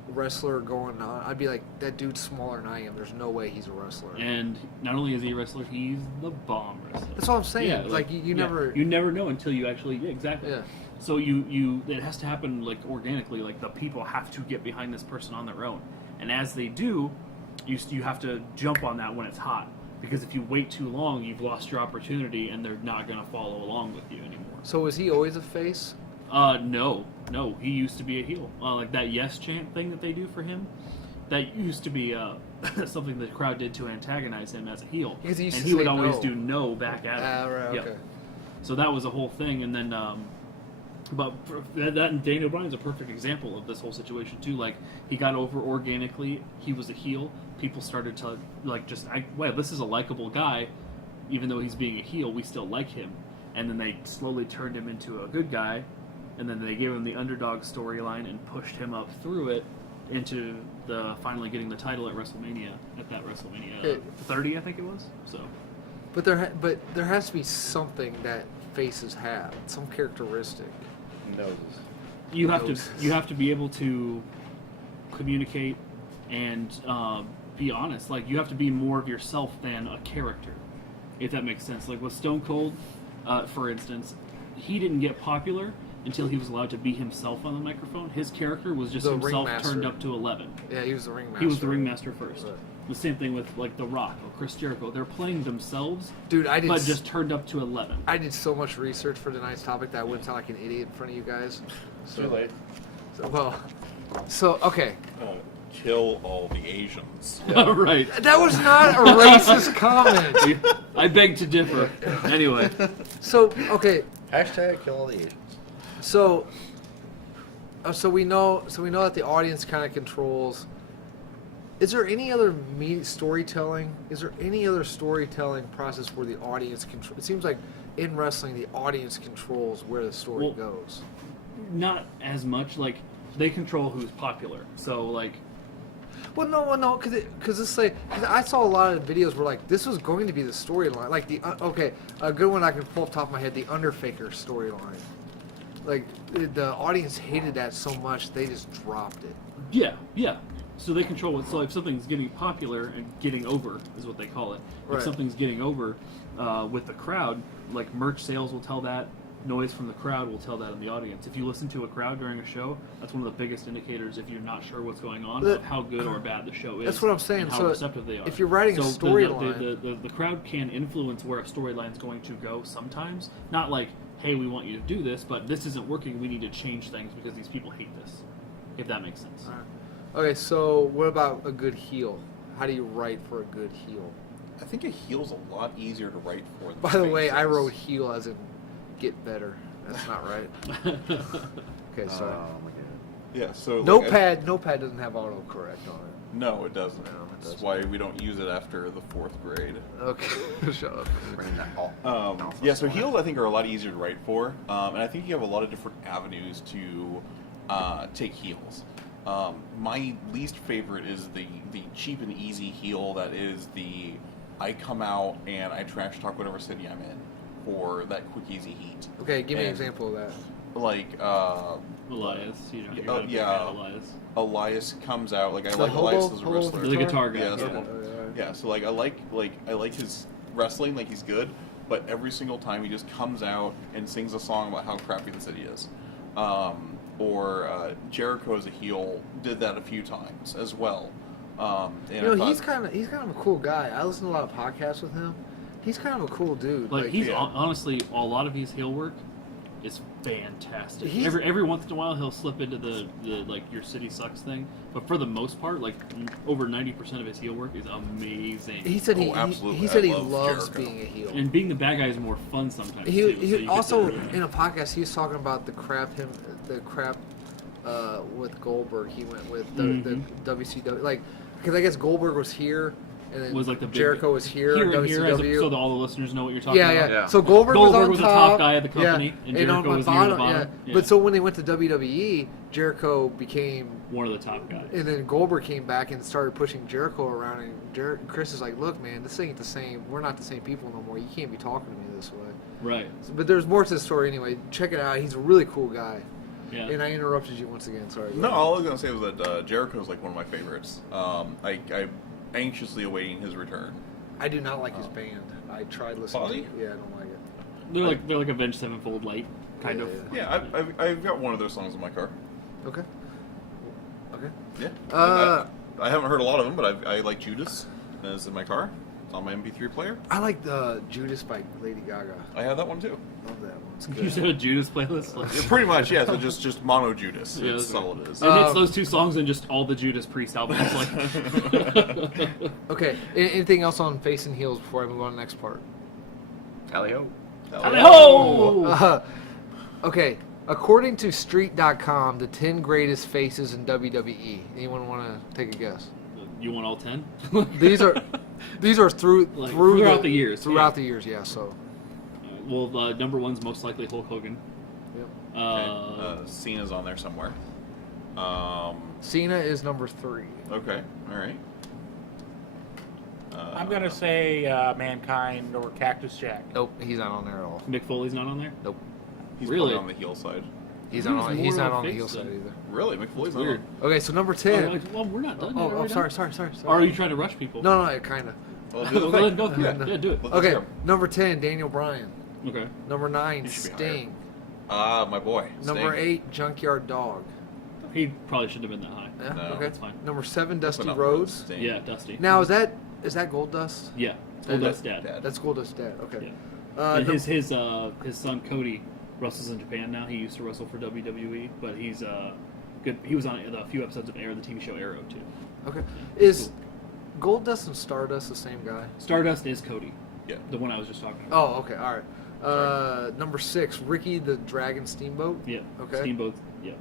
wrestler going on, I'd be like, that dude's smaller than I am. There's no way he's a wrestler. And not only is he a wrestler, he's the bomb wrestler. That's what I'm saying. Yeah, like you yeah, never. you never know until you actually exactly. Yeah. So it has to happen like organically. Like the people have to get behind this person on their own, and as they do, you have to jump on that when it's hot. Because if you wait too long, you've lost your opportunity, and they're not going to follow along with you anymore. So was he always a face? No, he used to be a heel. Like that yes chant thing that they do for him, that used to be something the crowd did to antagonize him as a heel, Because he used and to he would say always no. do no back at him. Ah, right. Yep. Okay. So that was a whole thing, and then, but that and Daniel Bryan's a perfect example of this whole situation too. Like he got over organically. He was a heel. People started to like wow, this is a likable guy, even though he's being a heel. We still like him, and then they slowly turned him into a good guy, and then they gave him the underdog storyline and pushed him up through it into the finally getting the title at WrestleMania at that WrestleMania 30, I think it was. So. But there has to be something that faces have, some characteristic. Noses. You have to be able to communicate and be honest. Like you have to be more of yourself than a character, if that makes sense. Like with Stone Cold, for instance, he didn't get popular until he was allowed to be himself on the microphone. His character was just The himself ringmaster. turned up to 11. Yeah, he was the ringmaster. He was the ringmaster first. Right. The same thing with like The Rock or Chris Jericho. They're playing themselves, Dude, I did. but just turned up to 11. I did so much research for tonight's topic that I wouldn't sound like an idiot in front of you guys. Too late. So okay. Kill all the Asians. Right. That was not a racist comment. I beg to differ. Anyway. So okay. Hashtag kill all the Asians. So we know that the audience kind of controls. Is there any other storytelling? Is there any other storytelling process where the audience control? It seems like in wrestling, the audience controls where the story goes. Not as much. Like they control who's popular. So like. Well, no, because it's like cause I saw a lot of videos where like this was going to be the storyline. Like a good one I can pull off the top of my head, the Undertaker storyline. Like the audience hated that so much they just dropped it. Yeah. So they control it. So if something's getting popular and getting over is what they call it. Right. If something's getting over with the crowd, like merch sales will tell that. Noise from the crowd will tell that in the audience. If you listen to a crowd during a show, that's one of the biggest indicators if you're not sure what's going on of how good or bad the show is. That's what I'm saying. And how So receptive they are. if you're writing a storyline, the crowd can influence where a storyline's going to go sometimes. Not like, hey, we want you to do this, but this isn't working. We need to change things because these people hate this. If that makes sense. okay. So what about a good heel? How do you write for a good heel? I think a heel's a lot easier to write for than By the way, I faces. wrote heel as in get better. That's not right. Okay, sorry. Oh my god. Yeah, so like, Notepad doesn't have autocorrect on it. No, it doesn't. No, it That's doesn't. why we don't use it after the 4th grade. Okay, shut up. Bring that all. Yeah, so heels I think are a lot easier to write for, and I think you have a lot of different avenues to take heels. My least favorite is the cheap and easy heel that is the I come out and I trash talk whatever city I'm in for that quick easy heat. Okay, give me an And, example of that. Like Elias, you know, Yeah, you're not a big yeah. fan of Elias. Elias comes out, like I The like hobo- Elias as a hobo with wrestler. The guitar guy. Yeah, that's the Yeah. one. Yeah, so like I like his wrestling, like he's good, but every single time he just comes out and sings a song about how crappy the city is. Or Jericho as a heel did that a few times as well. You know, he's kind of a cool guy. I listen to a lot of podcasts with him. He's kind of a cool dude. Like he's yeah. honestly, a lot of his heel work is fantastic. Every once in a while he'll slip into the like your city sucks thing, but for the most part, like over 90% of his heel work is amazing. He said absolutely. he said I he love loves Jericho. being a heel. And being the bad guy is more fun sometimes. He too, so you get also to- in a podcast he was talking about the crap with Goldberg. He went with the WCW, like, because I guess Goldberg was here and then was like the big- Jericho was here here in and here, WCW. so that all the listeners know what you're talking yeah, about. yeah, So Goldberg was on was the top top guy of the company, and Jericho on was near the bottom. Yeah. Yeah. But so when they went to WWE, Jericho became, One of the top guys. and then Goldberg came back and started pushing Jericho around. And Chris is like, "Look, man, this ain't the same. We're not the same people no more. You can't be talking to me this way." Right. But there's more to the story anyway. Check it out. He's a really cool guy. Yeah. And I interrupted you once again. Sorry. No, all I was gonna say was that Jericho's like one of my favorites. I'm anxiously awaiting his return. I do not like his band. I tried listening. Fozzy? to it. Yeah, I don't like it. They're like Avenged Sevenfold light, kind of. Yeah, I've got one of their songs in my car. Okay. Okay. Yeah. I haven't heard a lot of them, but I like Judas. And it's in my car. It's on my MP3 player. I like Judas by Lady Gaga. I have that one too. Love that one. It's You good. said a Judas playlist. Like, Yeah, pretty much, yeah. So just mono Judas. Yeah, That's okay. all it is. it hits those two songs and just all the Judas Priest albums. Like, Okay. Anything else on face and heels before I move on to the next part? Tally-ho. oh! Okay. According to Street.com, the 10 greatest faces in WWE. Anyone want to take a guess? You want all 10? These are Like, throughout the years, Throughout yeah. the years, yeah. So. Well, number one's most likely Hulk Hogan. Yep. Cena's on there somewhere. Cena is number 3. Okay, all right. I'm gonna say Mankind or Cactus Jack. Nope, he's not on there at all. Mick Foley's not on there? Nope, He's Really? probably on the heel side. he's He not was on. more He's of not a on the face heel side then. either. Really, McFoley's Weird. Okay, so number Oh, 10. like, well, we're not done. Oh, yet, are we sorry. done? Or are you trying to rush people? No, kind of. Well, do the Well, thing. go through it. No. Yeah, do it. Let's Okay, hear 'em. number 10, Daniel Bryan. Okay. Number 9, He should be Sting. My boy. Number Sting. 8, Junkyard Dog. He probably shouldn't have been that high. Yeah, No, okay. that's fine. Number 7, Dusty Enough Rhodes. Sting. Yeah, Dusty. Now is that Goldust? Yeah. And Well, that's dad. That's Goldust's dad. Okay. Yeah. And num- his son Cody wrestles in Japan now. He used to wrestle for WWE, but he's good. He was on a few episodes of Arrow, the TV show Arrow too. Okay. Is Goldust and Stardust the same guy? Stardust is Cody, Yeah. the one I was just talking about. Oh, okay. All right. Number 6, Ricky the Dragon Steamboat. Yeah. Okay. Steamboat. Yeah.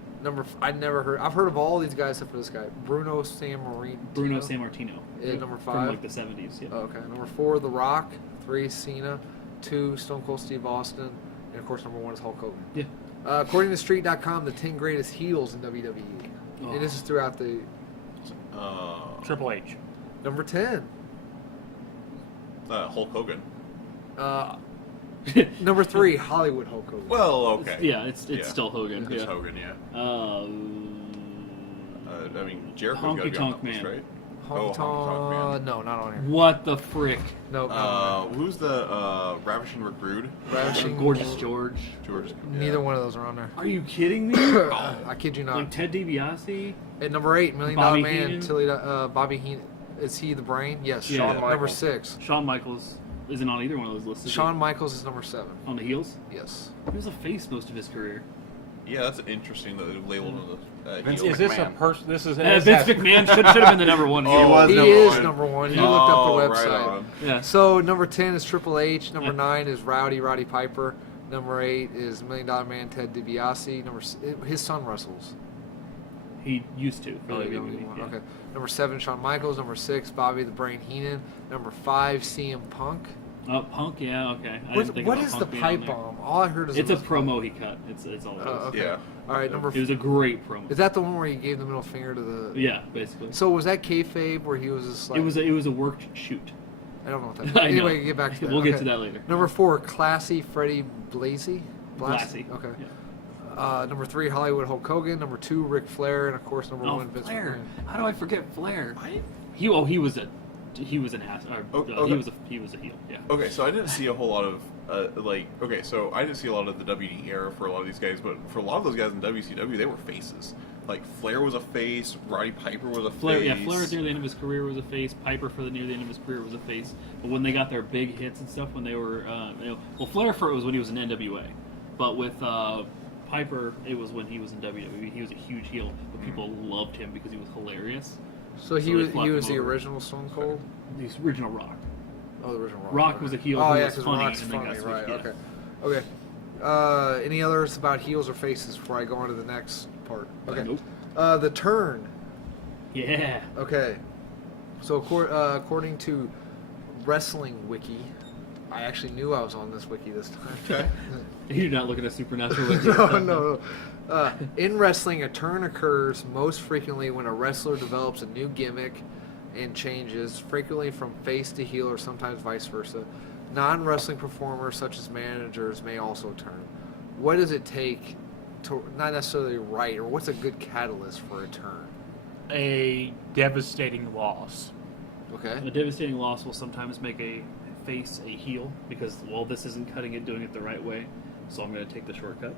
I've heard of all these guys except for this guy, Bruno Sammartino. Bruno Sammartino. Number From 5. like the 70s. Yeah. Oh, okay. Number 4, The Rock. 3, Cena. 2, Stone Cold Steve Austin. And of course, number 1 is Hulk Hogan. Yeah. According to Street.com, the 10 greatest heels in WWE. Oh. And this is throughout the Triple H. number 10. Hulk Hogan. Number 3, Hollywood Hulk Hogan. Well, okay. Yeah, it's Yeah. still Hogan. It's Yeah. Hogan, yeah. I mean, Jericho's got to Honky be on Tonk that list, Man. right? Honky Tonk Man. No, not on here. What the frick? Nope. not on Who's the Ravishing Rick Rude? there. Ravishing. Gorgeous George. George. Neither one of those are on there. Are you kidding me? I kid you not. Like Ted DiBiase? At number 8, Million Bobby Dollar Man. Heenan? Tilly, Bobby Heenan. Is he the brain? Yes. Yeah. Shawn Shawn Number Michaels. 6. Shawn Michaels isn't on either one of those lists. is Shawn Michaels is number 7. he? On the heels? Yes. He was a face most of his career. Yeah, that's interesting that they've labeled him as Vince heel. Is this a McMahon. person? This is Vince McMahon should have been the number one heel. Oh, was He number is one. number 1. You Yeah. looked up the Right website. on. Yeah. So number 10 is Triple H. Number Yeah. 9 is Roddy Piper. Number 8 is Million Dollar Man Ted DiBiase. His son wrestles. He used to. For Oh, the you don't WWE, even- yeah. Okay. Number 7, Shawn Michaels. Number 6, Bobby the Brain Heenan. Number 5, CM Punk. Punk, yeah, okay. I What, didn't think what about is the Punk being on pipe there. bomb? All I heard is It's a it was- promo he cut. It's all it is. okay. Yeah. All right, number. It was a great promo. Is that the one where he gave the middle finger to the? Yeah, basically. So was that kayfabe where he was just like? It was a worked shoot. I don't know what that means. I know. Anyway, get back to that. We'll get Okay. to that later. Number 4, Classy Freddie Blassie. Blassie. Okay. Yeah. Number 3, Hollywood Hulk Hogan. Number 2, Ric Flair, and of course number 1, Vince Flair. McMahon. How do I forget Flair? He was an ass. Okay. He was a heel. Yeah. Okay, so I didn't see a whole lot of so I didn't see a lot of the WWE era for a lot of these guys, but for a lot of those guys in WCW, they were faces. like Flair was a face, Roddy Piper was a Flair, face. yeah, Flair at the end of his career was a face. Piper for the near the end of his career was a face. But when they got their big hits and stuff, when they were, Flair for it was when he was in NWA, but with Piper, it was when he was in WWE. He was a huge heel, but people loved him because he was hilarious. So he they was flopped him the over. original Stone Cold. The original Rock. Oh, the original Rock. Rock okay. was a heel Oh who yeah, was because funny, Rock's and then funny, got right? switched, Okay. Any others about heels or faces before I go on to the next part? Okay. Nope. The turn. Yeah. Okay. So according to Wrestling Wiki, I actually knew I was on this wiki this time. Okay. You're not looking at Supernatural. no. In wrestling, a turn occurs most frequently when a wrestler develops a new gimmick and changes, frequently from face to heel or sometimes vice versa. Non-wrestling performers, such as managers, may also turn. What does it take to not necessarily right, or what's a good catalyst for a turn? A devastating loss. Okay. A devastating loss will sometimes make a face a heel because, well, this isn't cutting it, doing it the right way, so I'm going to take the shortcut.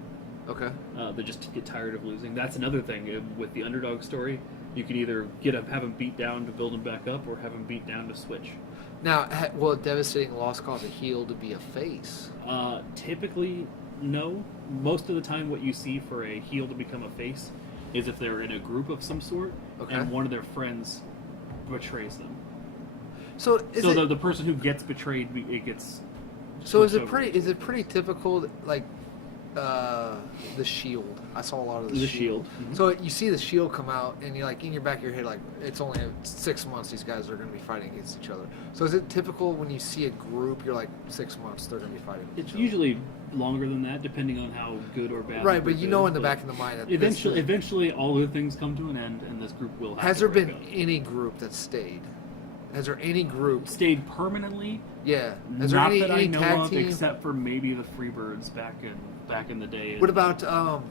Okay. They just get tired of losing. That's another thing with the underdog story. You can either have him beat down to build him back up, or have him beat down to switch. Now, will a devastating loss cause a heel to be a face? Typically, no. Most of the time, what you see for a heel to become a face is if they're in a group of some sort, Okay. and one of their friends betrays them. So The person who gets betrayed, it gets. So is flipped it over. pretty typical like the Shield? I saw a lot of The Shield. Mhm. So you see the Shield come out, and you're like in your back of your head, like it's only 6 months. These guys are going to be fighting against each other. So is it typical when you see a group, you're like 6 months they're going to be fighting? It's each other? usually longer than that, depending on how good or bad. Right, the but group you know is, in the but back of the mind that eventually, all the things come to an end, and this group will. has have there to been break up. any group that stayed? Has there any group? Stayed permanently? Yeah. Has there Not any, that I any know tag of, team? except for maybe the Freebirds back in the day. What about the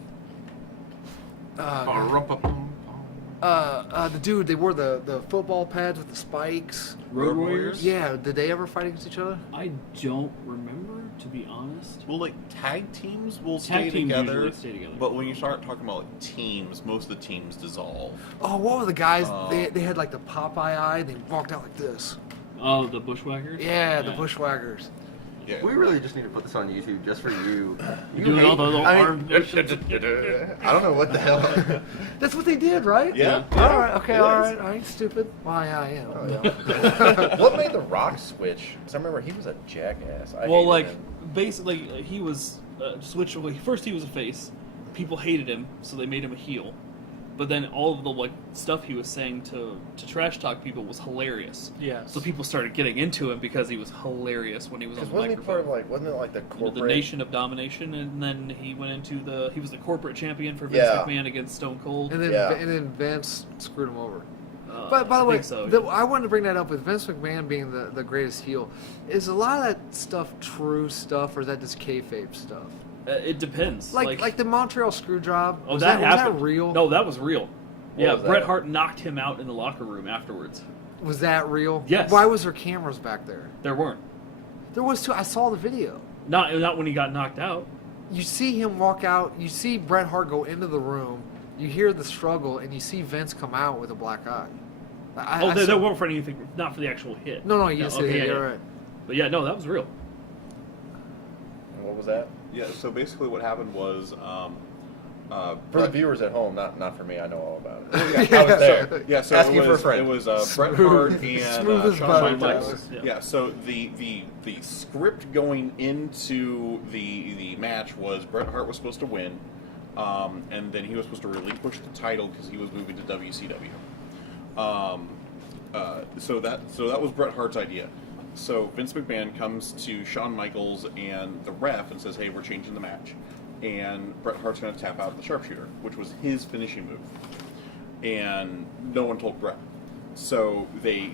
dude? They wore the football pads with the spikes. Road Warriors? Yeah. Did they ever fight against each other? I don't remember, to be honest. Well, like tag teams will Tag stay teams together, usually stay together. but when you start talking about like teams, most of the teams dissolve. Oh, what were the guys? They had like the Popeye eye. They walked out like this. Oh, the Bushwhackers? Yeah, the Bushwhackers. Yeah. We really just need to put this on YouTube just for you. You Doing all the little I mean, arm motions. I don't know what the hell. That's what they did, right? Yeah. All right. Okay. It All is. right. I ain't stupid. Why I am. Oh, yeah. What made The Rock switch? Because I remember he was a jackass. I Well, hated like, him. basically, he was switched. Like, first, he was a face. People hated him, so they made him a heel. But then all of the stuff he was saying to trash talk people was hilarious. Yes. So people started getting into him because he was hilarious when he was on Because the wasn't he part microphone. of wasn't it like the corporate? The Nation of Domination, and then he went into he was the corporate champion for Vince Yeah. McMahon against Stone Cold. And then Yeah. Vince screwed him over. But by the I way, think so. I wanted to bring that up with Vince McMahon being the greatest heel. Is a lot of that stuff true stuff, or is that just kayfabe stuff? It depends. Like the Montreal Screwjob. Oh, was that was happened. that real? No, that was real. What Yeah, was Bret that? Hart knocked him out in the locker room afterwards. Was that real? Yes. Why was there cameras back there? There weren't. There was too. I saw the video. Not when he got knocked out. You see him walk out. You see Bret Hart go into the room. You hear the struggle, and you see Vince come out with a black eye. They weren't for anything, not for the actual hit. No, you didn't say that. You're right. But yeah, no, that was real. And what was that? Yeah. So basically, what happened was. For the viewers at home, not for me. I know all about it. Yeah, I was there. Yeah, so Asking it for a was, friend. it was Bret Hart and Smooth as Shawn butter, Michaels. Tyler. Yeah. So the script going into the match was Bret Hart was supposed to win, and then he was supposed to relinquish the title because he was moving to WCW. So that was Bret Hart's idea. So Vince McMahon comes to Shawn Michaels and the ref and says, "Hey, we're changing the match." And Bret Hart's going to tap out the sharpshooter, which was his finishing move. And no one told Bret. So the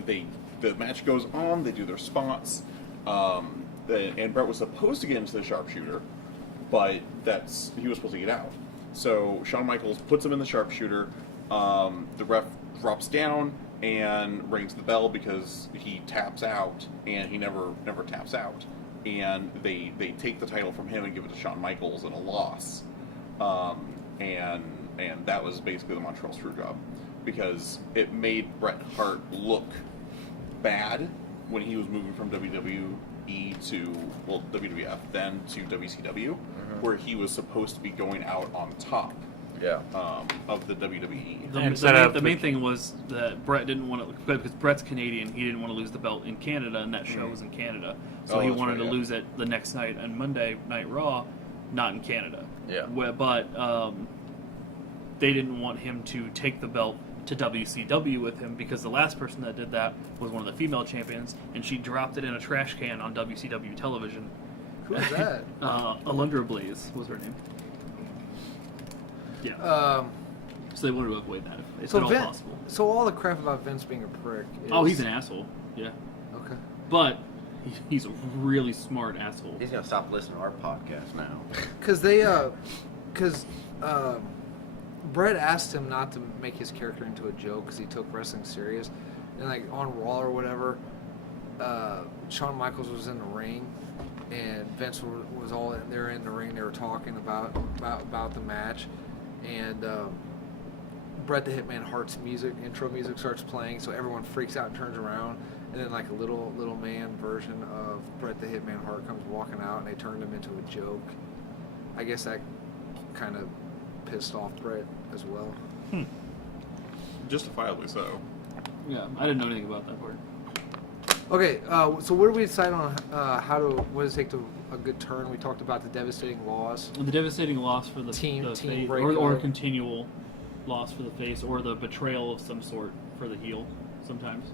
match goes on, they do their spots, and Bret was supposed to get into the sharpshooter, but he was supposed to get out. So Shawn Michaels puts him in the sharpshooter, the ref drops down and rings the bell because he taps out, and he never taps out. And they take the title from him and give it to Shawn Michaels in a loss. And and that was basically the Montreal Screwjob, because it made Bret Hart look bad when he was moving from WWE to WWF, then to WCW, where he was supposed to be going out on top. Yeah. Of the WWE. The main thing was that Brett didn't want to, because Brett's Canadian, he didn't want to lose the belt in Canada, and that show was in Canada. So he wanted to lose it the next night on Monday Night Raw, not in Canada. Yeah. But they didn't want him to take the belt to WCW with him, because the last person that did that was one of the female champions, and she dropped it in a trash can on WCW television. Who was that? Alundra Blaze was her name. Yeah. So they wanted to avoid that if at all possible. So all the crap about Vince being a prick. He's an asshole. Yeah. Okay. But he's a really smart asshole. He's gonna stop listening to our podcast now. Because Brett asked him not to make his character into a joke because he took wrestling serious, and like on Raw or whatever, Shawn Michaels was in the ring, and Vince was all in there in the ring. They were talking about the match, and Bret the Hitman Hart's intro music starts playing, so everyone freaks out and turns around, and then like a little man version of Bret the Hitman Hart comes walking out, and they turned him into a joke. I guess that kind of pissed off Bret as well. Justifiably so. Yeah, I didn't know anything about that part. Okay, so where do we decide on what does it take to a good turn? We talked about the devastating loss. The devastating loss for the Team face, breakup. or continual loss for the face, or the betrayal of some sort for the heel. Sometimes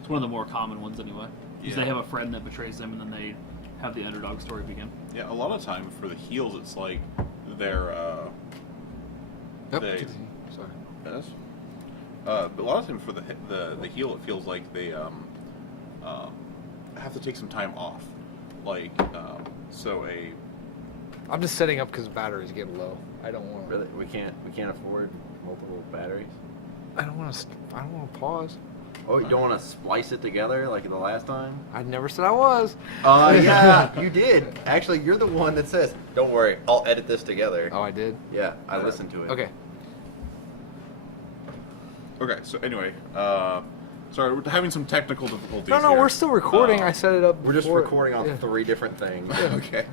it's one of the more common ones anyway, because they have a friend that betrays them, and then they have the underdog story begin. Yeah, a lot of time for the heels, it's like they're Sorry. yes. But a lot of time for the heel, it feels like they have to take some time off. Like I'm just setting up because batteries get low. I don't want. Really, we can't afford multiple batteries. I don't want to pause. Oh, you don't want to splice it together like the last time? I never said I was. Yeah, you did. Actually, you're the one that says, "Don't worry, I'll edit this together." Oh, I did. Yeah, I listened to it. Okay. Okay, so anyway, sorry, we're having some technical difficulties. No, here. we're still recording. I set it up. We're just before. recording on Yeah. 3 different things. Okay.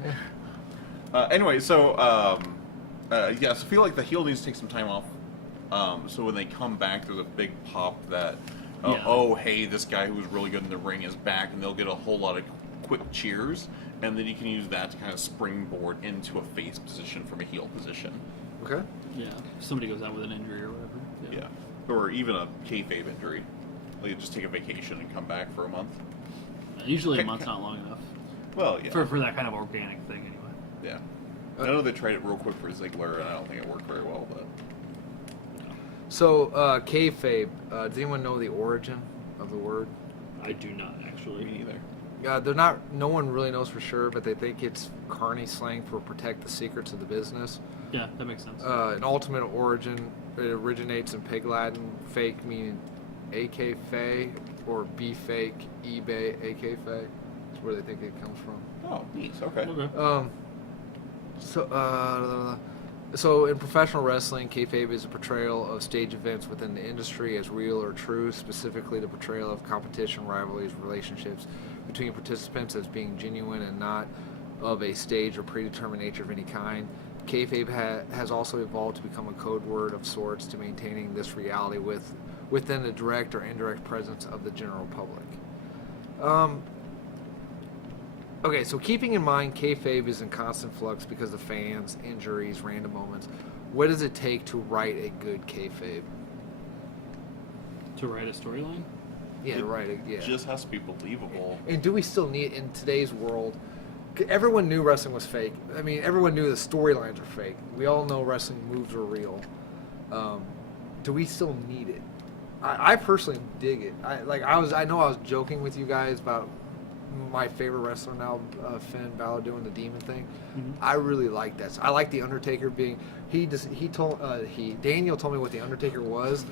Anyway, so so I feel like the heel needs to take some time off. So when they come back, there's a big pop that, oh, hey, this guy who was really good in the ring is back, and they'll get a whole lot of quick cheers, and then you can use that to kind of springboard into a face position from a heel position. Okay. Yeah, if somebody goes out with an injury or whatever. Yeah. Or even a kayfabe injury. Like, you just take a vacation and come back for a month. Usually a month's not long enough Well, yeah. for that kind of organic thing anyway. Yeah. I know they tried it real quick for Ziggler, and I don't think it worked very well, but... So, kayfabe, does anyone know the origin of the word? I do not actually. Me neither. No one really knows for sure, but they think it's carny slang for protect the secrets of the business. Yeah, that makes sense. An ultimate origin, it originates in Pig Latin, fake meaning AK fay, or be fake, eBay, AK fay. That's where they think it comes from. Oh, neat. Okay. Okay. So in professional wrestling, kayfabe is a portrayal of stage events within the industry as real or true, specifically the portrayal of competition, rivalries, relationships between participants as being genuine and not of a stage or predetermined nature of any kind. Kayfabe has also evolved to become a code word of sorts to maintaining this reality within the direct or indirect presence of the general public. Okay, so keeping in mind kayfabe is in constant flux because of fans, injuries, random moments, what does it take to write a good kayfabe? To write a storyline? Yeah, yeah. It just has to be believable. And do we still need, in today's world, everyone knew wrestling was fake. I mean, everyone knew the storylines are fake. We all know wrestling moves are real. Do we still need it? I personally dig it. I know I was joking with you guys about my favorite wrestler now, Finn Balor doing the demon thing. Mm-hmm. I really like that. I like the Undertaker being. Daniel told me what the Undertaker was.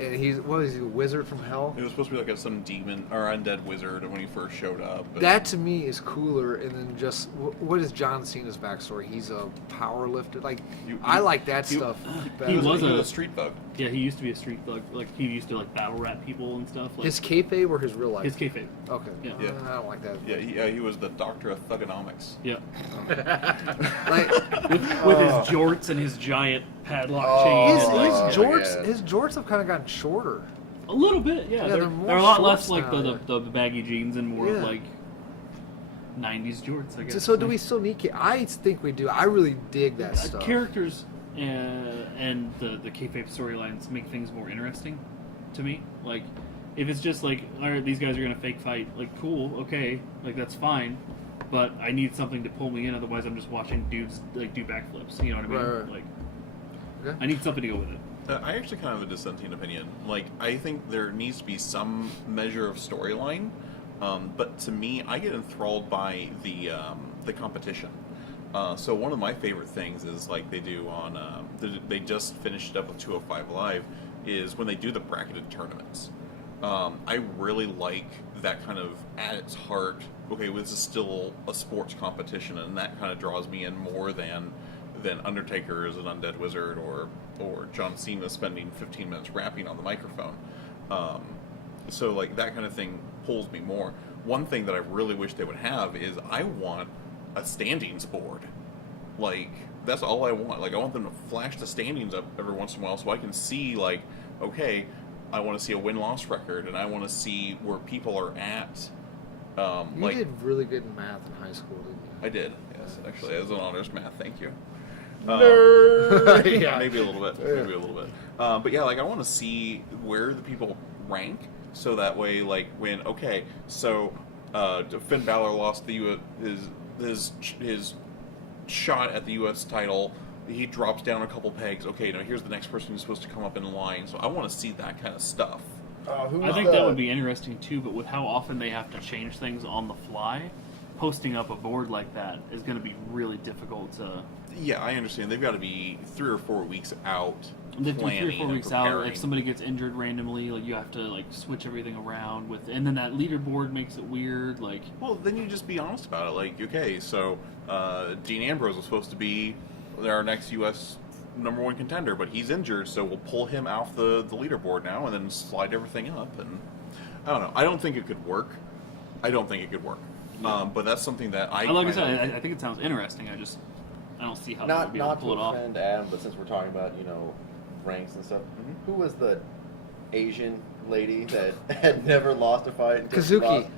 And he's what is he, a wizard from hell? It was supposed to be like some demon or undead wizard when he first showed up. But That to me is cooler, and then just what is John Cena's backstory? He's a power lifter. Like I like that stuff. he better. was he a- was a street thug. Yeah, he used to be a street thug. Like he used to like battle rap people and stuff. Like His kayfabe or his real life? his kayfabe. Okay. Yeah. Yeah. I don't like that. Yeah, he was the doctor of thugonomics. Yeah, Like, with his jorts and his giant padlock Oh, chain. his, and, like, his my jorts, God. his jorts have kind of gotten shorter. a little bit, yeah. Yeah, they're they're more a lot shorts less like now. the baggy jeans and more of Yeah. like 90s jorts, I guess. So do we still need? I think we do. I really dig that stuff. Characters and the kayfabe storylines make things more interesting to me. Like, if it's just like, all right, these guys are gonna fake fight, like, cool, okay, like that's fine, but I need something to pull me in. Otherwise, I'm just watching dudes like do backflips. You know what I mean? Right. Like, Okay. I need something to go with it. I actually kind of have a dissenting opinion. Like, I think there needs to be some measure of storyline, but to me, I get enthralled by the competition. So one of my favorite things is like they do on they just finished up with 205 Live is when they do the bracketed tournaments. I really like that kind of at its heart. Okay, well, this is still a sports competition, and that kind of draws me in more than Undertaker as an undead wizard or John Cena spending 15 minutes rapping on the microphone. So like that kind of thing pulls me more. One thing that I really wish they would have is I want a standings board. Like that's all I want. Like I want them to flash the standings up every once in a while so I can see like, okay, I want to see a win-loss record and I want to see where people are at. You Like did really good in math in high school, didn't you? I did, yes. Actually, as an honors math, thank you. Yeah. Maybe a little bit. Maybe a little bit. But yeah, like I want to see where the people rank, so that way, like when so Finn Balor lost the his shot at the U.S. title. He drops down a couple pegs. Okay, now here's the next person who's supposed to come up in line. So I want to see that kind of stuff. I think that would be interesting too, but with how often they have to change things on the fly, posting up a board like that is going to be really difficult to. Yeah, I understand. They've got to be 3 or 4 weeks out. They do 3 or planning 4 and weeks out. preparing. If somebody gets injured randomly, like you have to like switch everything around with, and then that leaderboard makes it weird. Like, Well, then you just be honest about it. Like, okay, so Dean Ambrose was supposed to be our next U.S. #1 contender, but he's injured, so we'll pull him off the leaderboard now and then slide everything up. And I don't know. I don't think it could work. But that's something that like I said, I think it sounds interesting. I don't see how they would Not be able to not pull to it off. offend Adam, but since we're talking about ranks and stuff, who was the Asian lady that had never lost a fight? until she Kazuki.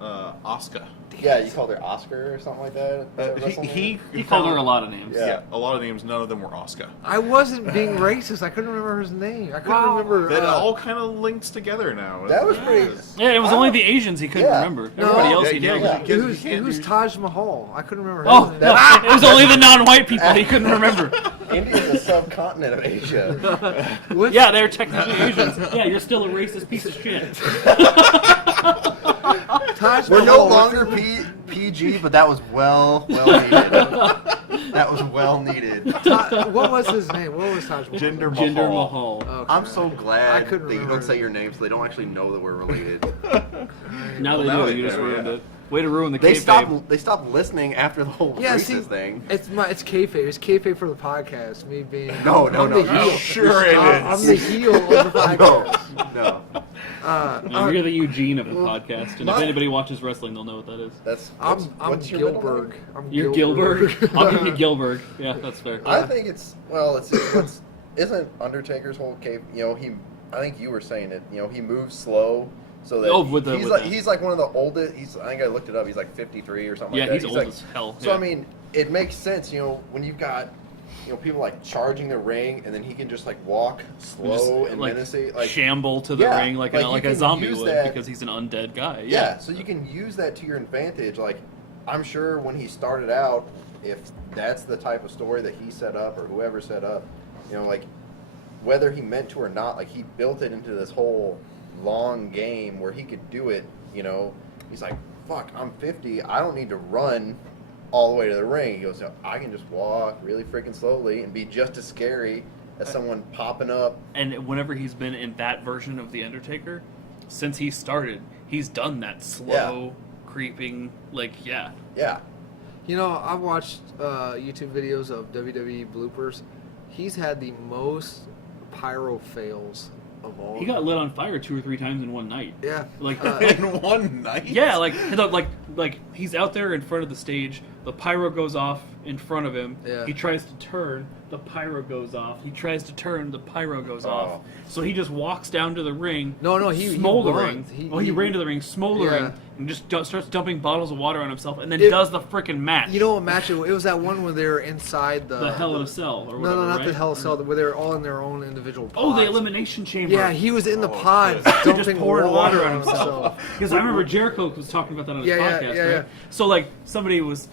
lost? Asuka. Yeah, you called her Oscar or something like that. at WrestleMania? He called her a lot of names. Yeah. A lot of names. None of them were Asuka. I wasn't being racist. I couldn't remember his name. I couldn't remember. That all kind of links together now. That was pretty. Yeah, it was only the Asians he couldn't Yeah. remember. No. Everybody else Yeah, he yeah, knew. yeah. Because you Who's can't do- Taj Mahal? I couldn't remember. Oh, his no, name. it was only the non-white people he couldn't remember. India's a subcontinent of Asia. What's- Yeah, they're technically Asians. Yeah, you're still a racist piece of shit. Taj We're Mahal, no what's longer his- PG, but that was well needed. That was well needed. What was his name? What was Taj Mahal? Jinder Mahal. Jinder Mahal. Okay. I'm so I glad couldn't that you remember. don't say your name, so they don't actually know that we're related. Now they now do. they You just do, ruined yeah. it. Way to ruin the They kayfabe. stopped listening after the whole Yeah, racist see, thing. it's kayfabe. It's kayfabe for the podcast. Me being No, I'm the heel. Sure it I'm is. the heel of the podcast. No, Yeah, you're the Eugene of the podcast, and if my- anybody watches wrestling, they'll know what that is. that's I'm what's your middle Gilbert. name? I'm You're Gilbert. Gilbert. I'll give you Gilbert. Yeah, that's fair. I think it's it's isn't Undertaker's whole cape. I think you were saying it. He moves slow. So that Oh, with the- he's like one of the oldest. I think I looked it up. He's like 53 or something Yeah, like that. he's old like, as hell. So yeah. I mean, it makes sense. When you've got people like charging the ring, and then he can just like walk slow Just, and like, menacing, like shamble to the Yeah, ring like like, you a can zombie use would that- because he's an undead guy. yeah. So you can use that to your advantage. Like I'm sure when he started out, if that's the type of story that he set up or whoever set up, like whether he meant to or not, like he built it into this whole long game where he could do it. He's like, fuck, I'm 50. I don't need to run all the way to the ring. He goes, I can just walk really freaking slowly and be just as scary as someone popping up. And whenever he's been in that version of the Undertaker, since he started, he's done that slow, creeping, Yeah. You know, I've watched YouTube videos of WWE bloopers. He's had the most pyro fails of all. He got lit on fire 2 or 3 times in one night. Yeah. Like, In one night? yeah, like he's out there in front of the stage. The pyro goes off in front of him. Yeah. He tries to turn. The pyro goes off. He tries to turn. The pyro goes Oh. off. So he just walks down to the ring. No, he smoldering. runs. He ran to the ring, smoldering, Yeah. and just starts dumping bottles of water on himself, and then It- does the freaking match. You know what match it was? That one where they were inside the Hell in a Cell or No, whatever. no, not right? the Hell in a Cell, where they were all in their own individual pods. Oh, the elimination chamber. Yeah, he was in the Oh, pod shit. dumping Just pouring water on himself. Because I remember Jericho was talking about that on his Yeah, yeah, podcast, yeah, right? yeah. So like somebody was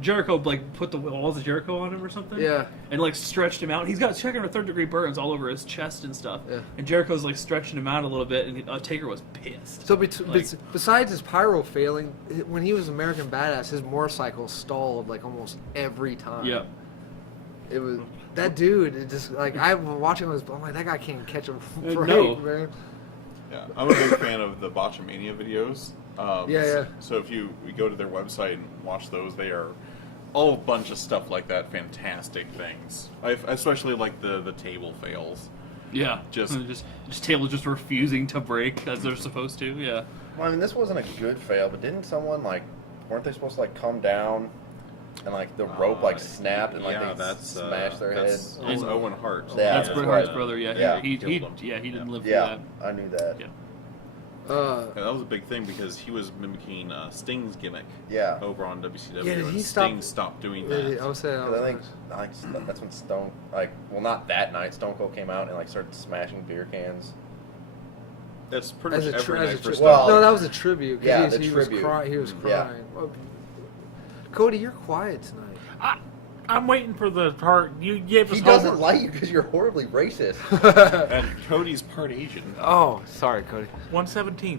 Jericho like put the walls of Jericho on him or something. Yeah. And like stretched him out. He's got second or third degree burns all over his chest and stuff. Yeah. And Jericho's like stretching him out a little bit, and Taker was pissed. So Like- besides his pyro failing, when he was American Badass, his motorcycle stalled like almost every time. Yeah. It was that dude. It just like I'm watching this. I'm like, that guy can't catch him right, No. man. Yeah, I'm a big fan of the Botchamania videos. Yeah. So if you go to their website and watch those, they are all a bunch of stuff like that. Fantastic things. I especially like the table fails. Yeah. Just tables just refusing to break as they're supposed to. Yeah. Well, I mean, this wasn't a good fail, but didn't someone weren't they supposed to come down and the rope snapped and yeah, they that's smashed their head? that's And- Owen Hart. Yeah, That's that's Bret right. Hart's brother. Yeah. Yeah. He Killed him. he didn't live through Yeah, that. I knew that. Yeah. Yeah, that was a big thing because he was mimicking Sting's gimmick. Yeah. Over on WCW. Yeah, did and he stop- Sting stopped doing I that. was saying. 'Cause I think that's when Stone, not that night, Stone Cold came out and started smashing beer cans. That's pretty As much a, every as night a for tri- Stone. Well, no, that was a tribute. 'cause yeah, he, the he tribute. Was he was Yeah. crying. Well, Cody, you're quiet tonight. I'm waiting for the part you gave us. He doesn't homework. like you because you're horribly racist. And Cody's part Asian. Oh, sorry, Cody. 1/17.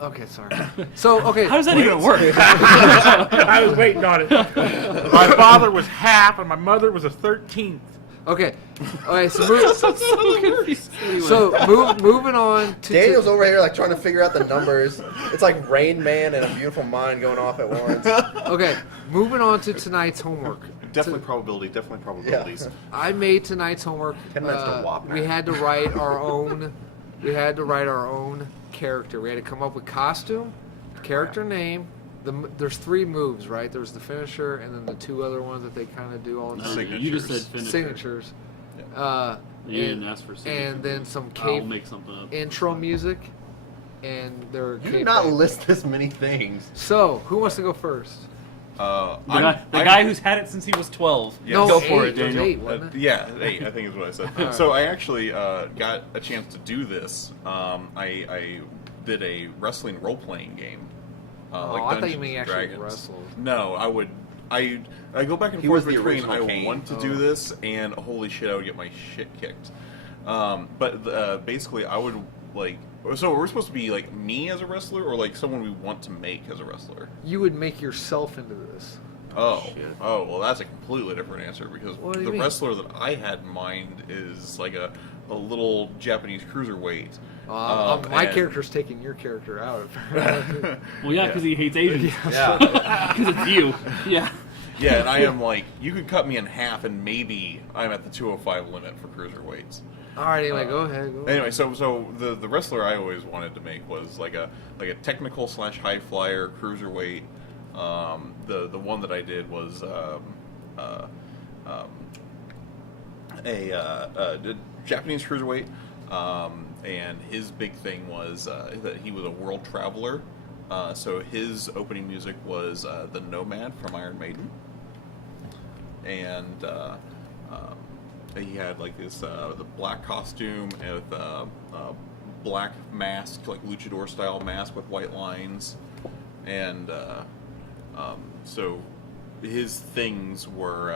Okay, sorry. So, okay. How does that even work? I was waiting on it. My father was half, and my mother was a 13th. Okay. Okay, moving on to... Daniel's over here trying to figure out the numbers. It's like Rain Man and A Beautiful Mind going off at once. Okay, moving on to tonight's homework. Definitely probabilities. I made tonight's homework. 10 minutes to Whopper. We had to write our own. We had to write our own character. We had to come up with costume, character name. There's 3 moves, right? There's the finisher, and then the 2 other ones that they kind of do all the time. You just said finisher. Signatures. You didn't ask for signature. And then some I'll make something up. intro music, and their You did not list this many things. So, who wants to go first? The guy who's had it since he was 12. Yes. No, Go for 8, it, there's Daniel. 8, wasn't it? Yeah, 8, I think is what I said. Alright. So I actually got a chance to do this. I did a wrestling role-playing game. I thought you Dungeons meant and actually Dragons. wrestled. No, I go back and He forth was the between original I Kane. want to do this and holy shit, I would get my shit kicked. But basically, I would So we're supposed to be me as a wrestler, or someone we want to make as a wrestler. You would make yourself into this. Oh, well, that's a completely different answer because What do you the mean? wrestler that I had in mind is a little Japanese cruiserweight. My and- character's taking your character out. Well, yeah, because he hates Asians. Yeah. Because it's you. Yeah. Yeah, and I am you could cut me in half, and maybe I'm at the 205 limit for cruiserweights. All right, anyway, go ahead. Anyway, so the wrestler I always wanted to make was a technical / high flyer cruiserweight. The one that I did was a Japanese cruiserweight, and his big thing was that he was a world traveler. So his opening music was the Nomad from Iron Maiden, and he had this the black costume and with black mask, luchador style mask with white lines, and so his things were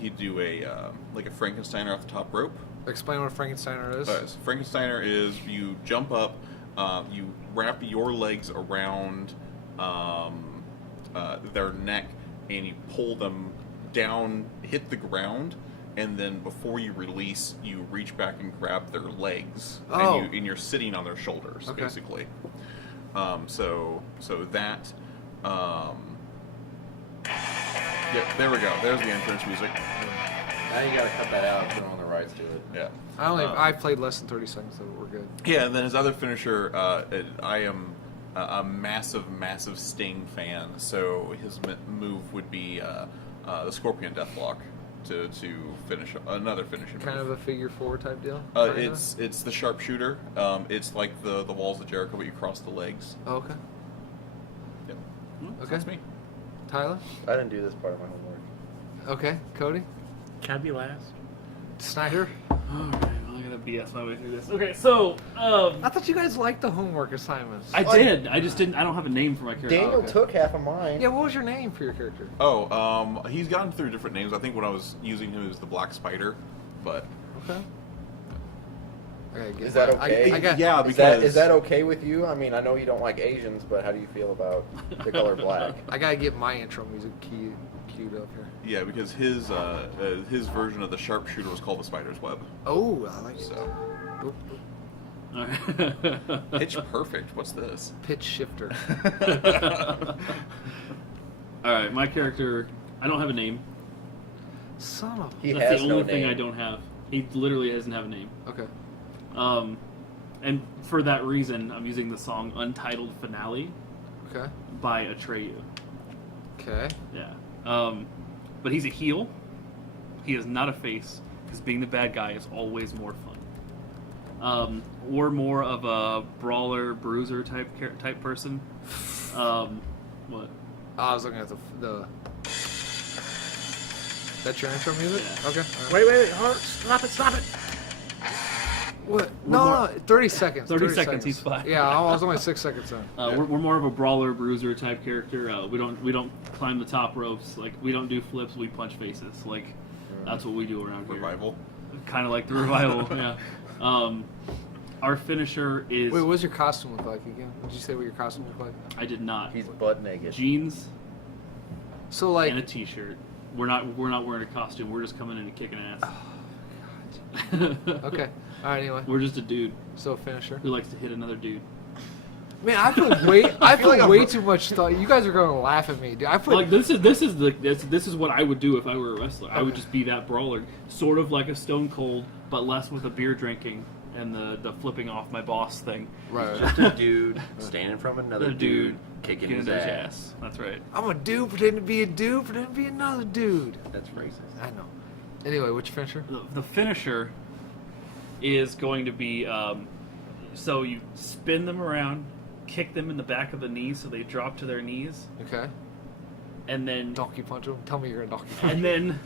he'd do a Frankensteiner off the top rope. Explain what a Frankensteiner is. So Frankensteiner is you jump up, you wrap your legs around their neck, and you pull them down, hit the ground, and then before you release, you reach back and grab their legs, Oh. and you're sitting on their shoulders, Okay. basically. So that. Yeah, there we go. There's the entrance music. Now you gotta cut that out and put on the rights to it. Yeah. I played less than 30 seconds, so we're good. Yeah, and then his other finisher, I am a massive, massive Sting fan, so his move would be the Scorpion Deathlock to finish another finishing Kind move. of a figure four type deal. kinda? It's the sharpshooter. It's like the walls of Jericho, but you cross the legs. Oh, okay. Yep. Okay. That's me. Tyler. I didn't do this part of my homework. Okay. Cody. Can I be last? Snyder. All right, well, I gotta BS my way through this. Okay, so I thought you guys liked the homework assignments. I did. I just didn't. I don't have a name for my character. Daniel okay. took half of mine. Yeah. What was your name for your character? Oh, he's gotten through different names. I think when I was using him as the Black Spider, but Okay. I gotta get Is that my- okay? I got, yeah, Is because that okay with you? I mean, I know you don't like Asians, but how do you feel about the color black? I gotta get my intro music queued up here. yeah, because his version of the sharpshooter was called the Spider's Web. Oh, I like it. So Oop, oop. All right. pitch perfect. What's this? Pitch shifter. All right, my character. I don't have a name. Son of. He That's has the no only thing name. I don't have. He literally doesn't have a name. Okay. And for that reason, I'm using the song "Untitled Finale" Okay. by Atreyu. Okay. Yeah. But he's a heel. He is not a face, because being the bad guy is always more fun. Or more of a brawler, bruiser type person. What? I was looking at the. That's your intro music? Yeah. Okay. Wait, hold on. Stop it. What? We're No, more- no, 30 seconds. 30 seconds, he's fine. Yeah, I was only 6 seconds in. We're more of a brawler, bruiser type character. We don't climb the top ropes. Like, we don't do flips. We punch faces. Like, that's what we do around here. Revival. Kind of like the revival. Yeah. Our finisher is. Wait, what does your costume look like again? Did you say what your costume looked like? I did not. He's butt naked. Jeans So, like. and a t-shirt. We're not wearing a costume. We're just coming in and kicking ass. Okay. Alright, anyway. We're just a dude So, finisher. who likes to hit another dude. Man, I put way too much thought. You guys are going to laugh at me, dude. I put. Like this is what I would do if I were a wrestler. I would just be that brawler, sort of like a Stone Cold, but less with the beer drinking and the flipping off my boss thing. Right. Just a dude standing from another The dude kicking his ass. That's right. I'm a dude pretending to be a dude pretending to be another dude. That's racist. I know. Anyway, what's your finisher? The finisher is going to be so you spin them around, kick them in the back of the knees so they drop to their knees, Okay. and then Donkey punch him. Tell me you're a donkey punch. and then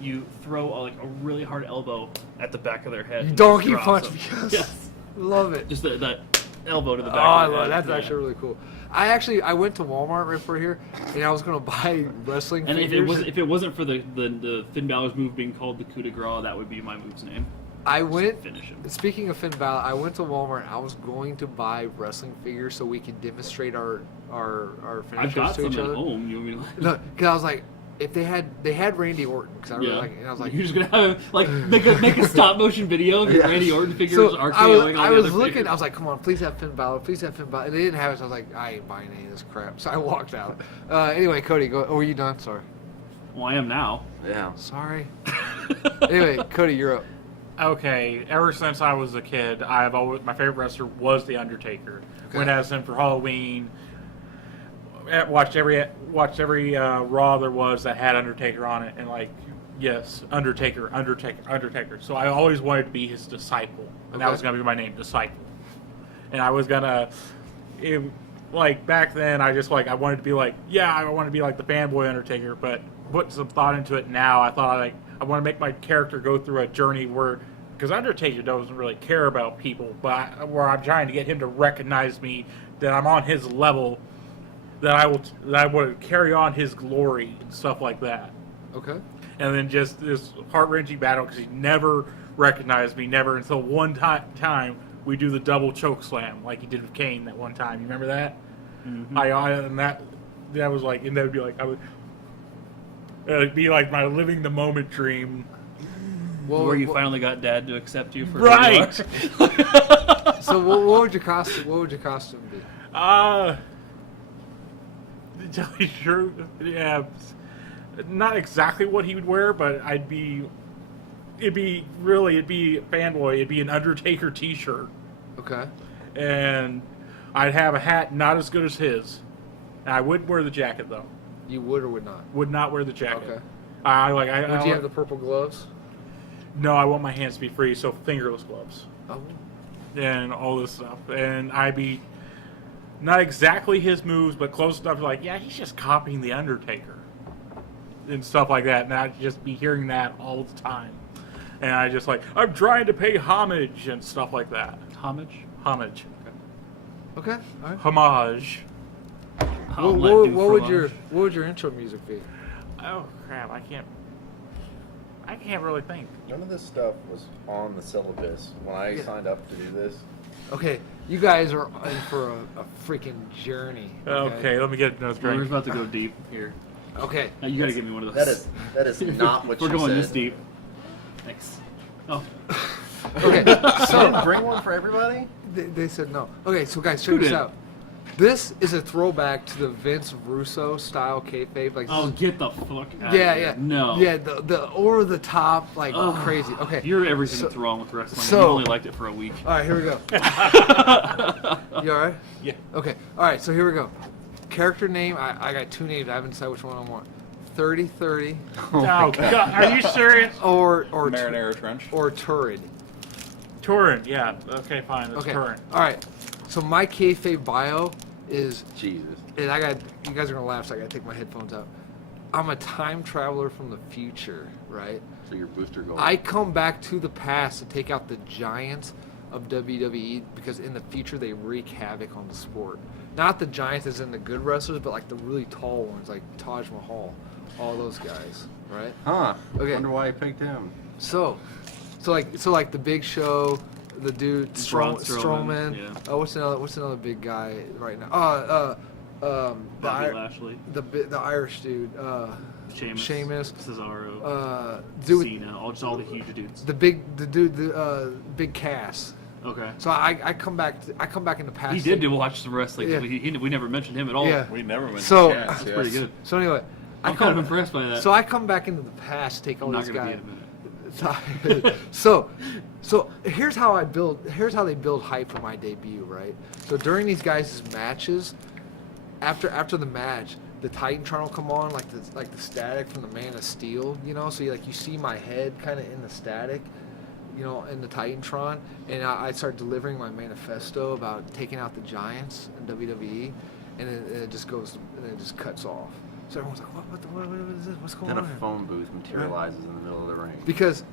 you throw a really hard elbow at the back of their head. You and donkey drop punch them. me. Yes. Yes. Love it. Just that elbow to the Oh, back. I of the love it. head. That's Yeah. actually really cool. I went to Walmart right before here, and I was gonna buy wrestling And figures. if it wasn't for the Finn Balor's move being called the coup de grace, that would be my move's name. I went. Finish him. Speaking of Finn Balor, I went to Walmart. I was going to buy wrestling figures so we could demonstrate our I've finishers got to some each at other. home. You want me to? No, because I was like, if they had Randy Orton, because I really like it, and I was like, you're just gonna have make a stop motion video of your Randy Orton figures so RKOing all I the was other looking. figures. I was like, come on, please have Finn Balor, please have Finn Balor. And they didn't have it. So I was like, I ain't buying any of this crap. So I walked out. Anyway, Cody, go. Oh, were you done? Sorry. Well, I am now. Yeah. Sorry. Anyway, Cody, you're up. Okay, ever since I was a kid, I've always my favorite wrestler was the Undertaker. Okay. Went as him for Halloween. Watched every Raw there was that had Undertaker on it, and like, yes, Undertaker. So I always wanted to be his disciple, and that Okay. was gonna be my name, Disciple. And I was gonna, like back then, I wanted to be like, I want to be like the fanboy Undertaker, but put some thought into it now. I thought I want to make my character go through a journey where, because Undertaker doesn't really care about people, but where I'm trying to get him to recognize me, that I'm on his level, that I will carry on his glory and stuff like that. Okay. And then just this heart-wrenching battle because he never recognized me, never until one time we do the double choke slam like he did with Kane that one time. You remember that? Mhm. And that was like, and that would be like it'd be like my living the moment dream. Where you finally got Dad to accept you for Right. who you are. So what would your costume? What would your costume be? To tell you the truth, yeah, not exactly what he would wear, but it'd be fanboy. It'd be an Undertaker T-shirt, Okay. and I'd have a hat not as good as his. And I wouldn't wear the jacket though. You would or would not? Would not wear the jacket. Okay. I Would you have the purple gloves? No, I want my hands to be free, so fingerless gloves Oh. and all this stuff. And I'd be not exactly his moves, but close enough to like, yeah, he's just copying the Undertaker and stuff like that. And I'd just be hearing that all the time. And I just like, I'm trying to pay homage and stuff like that. Homage? Homage. Okay. All right. Homage. What would your intro music be? Oh crap! I can't really think. None of this stuff was on the syllabus when I Yeah. signed up to do this. Okay, you guys are in for a freaking journey. Okay, let me get another We're drink. about to go deep here. Okay. Now, you got to give me one of those. That is not what We're you going said. this deep. Thanks. Oh, Okay. So So didn't bring one for everybody? they said no. Okay, so guys, check Who this did? out. This is a throwback to the Vince Russo style kayfabe. Like, oh, this is- get the fuck out yeah, of here. yeah, No. Yeah, the over the top, like Ugh. crazy. Okay, You're everything So- that's wrong with wrestling. so- you only liked it for a week. all right, here we go. You all right? Yeah. Okay. All right. So here we go. Character name. I got two names. I haven't decided which one I want. 30-30 Oh God, are you serious? or Marinara Trench. or Turrid. Turin, yeah. Okay, fine. That's Okay. Turin. All right. So my kayfabe bio is, Jesus. and you guys are gonna laugh, so I gotta take my headphones out. I'm a time traveler from the future, right? So your booster goal. I come back to the past to take out the giants of WWE because in the future they wreak havoc on the sport. Not the giants as in the good wrestlers, but like the really tall ones, like Taj Mahal, all those guys, right? Huh. Okay. Wonder why you picked him. So like the Big Show, the dude Braun Strowman. yeah. Oh, what's another big guy right now? Bobby Lashley, the Irish dude, Sheamus, Sheamus, Cesaro, dude, Cena, all the huge dudes. the big Cass. Okay. So I come back in the past. He did watch some wrestling. Yeah. We never mentioned him at all. Yeah. We never mentioned So- Cass, That's yes. pretty good. So anyway, I'm kind of impressed by that. So I come back into the past to take all I'm not these going to be guys. in a minute. So here's how they build hype for my debut, right? So during these guys' matches, after the match, the Titantron will come on like the static from the Man of Steel, you know. So you see my head kind of in the static, you know, in the Titantron, and I start delivering my manifesto about taking out the giants in WWE, and it just goes and it just cuts off. So everyone's like, what is this? What's going Then on a here? phone booth materializes in the middle of the ring. Because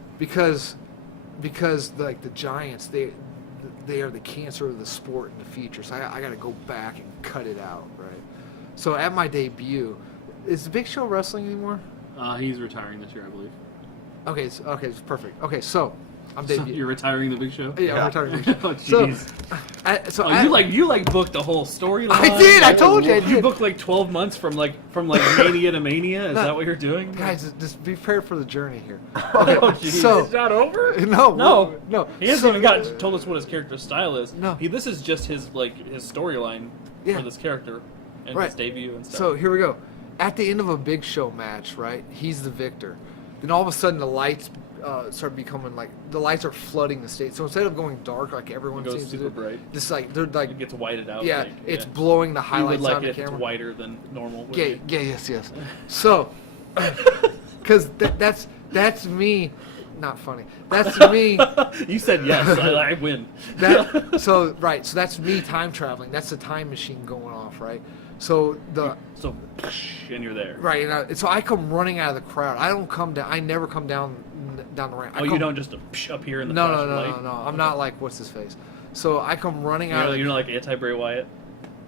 like the Giants, they are the cancer of the sport in the future. So I got to go back and cut it out, right? So at my debut, is the Big Show wrestling anymore? He's retiring this year, I believe. Okay, it's perfect. Okay, so I'm So debuting. you're retiring the Big Show? Yeah, I'm retiring. The Big Oh, Show. jeez. You booked the whole storyline. I did. I told you. I You did. booked like 12 months from mania to mania. Is No. that what you're doing? Guys, just be prepared for the journey here. Oh, jeez. So It's not over? no. He hasn't even told us what his character style is. No. This is just his storyline Yeah. for this character and Right. his debut and stuff. So here we go. At the end of a Big Show match, right? He's the victor. Then all of a sudden the lights start becoming like the lights are flooding the stage. So instead of going dark like everyone It goes seems to super do, bright. this like they're like It gets whited out. yeah, like, it's blowing the You would highlights like on it the if it's camera. whiter than normal. wouldn't Yeah, you? yes. So, because that's me. Not funny. That's me. You said yes. I win. So that's me time traveling. That's the time machine going off, right? So So, and you're there. right, and so I come running out of the crowd. I don't come down. I never come down the ramp. I Oh, come, you don't just appear in the No, flash no, of no, light? no, no. I'm not like what's his face. So I come running out. You're not like anti-Bray Wyatt?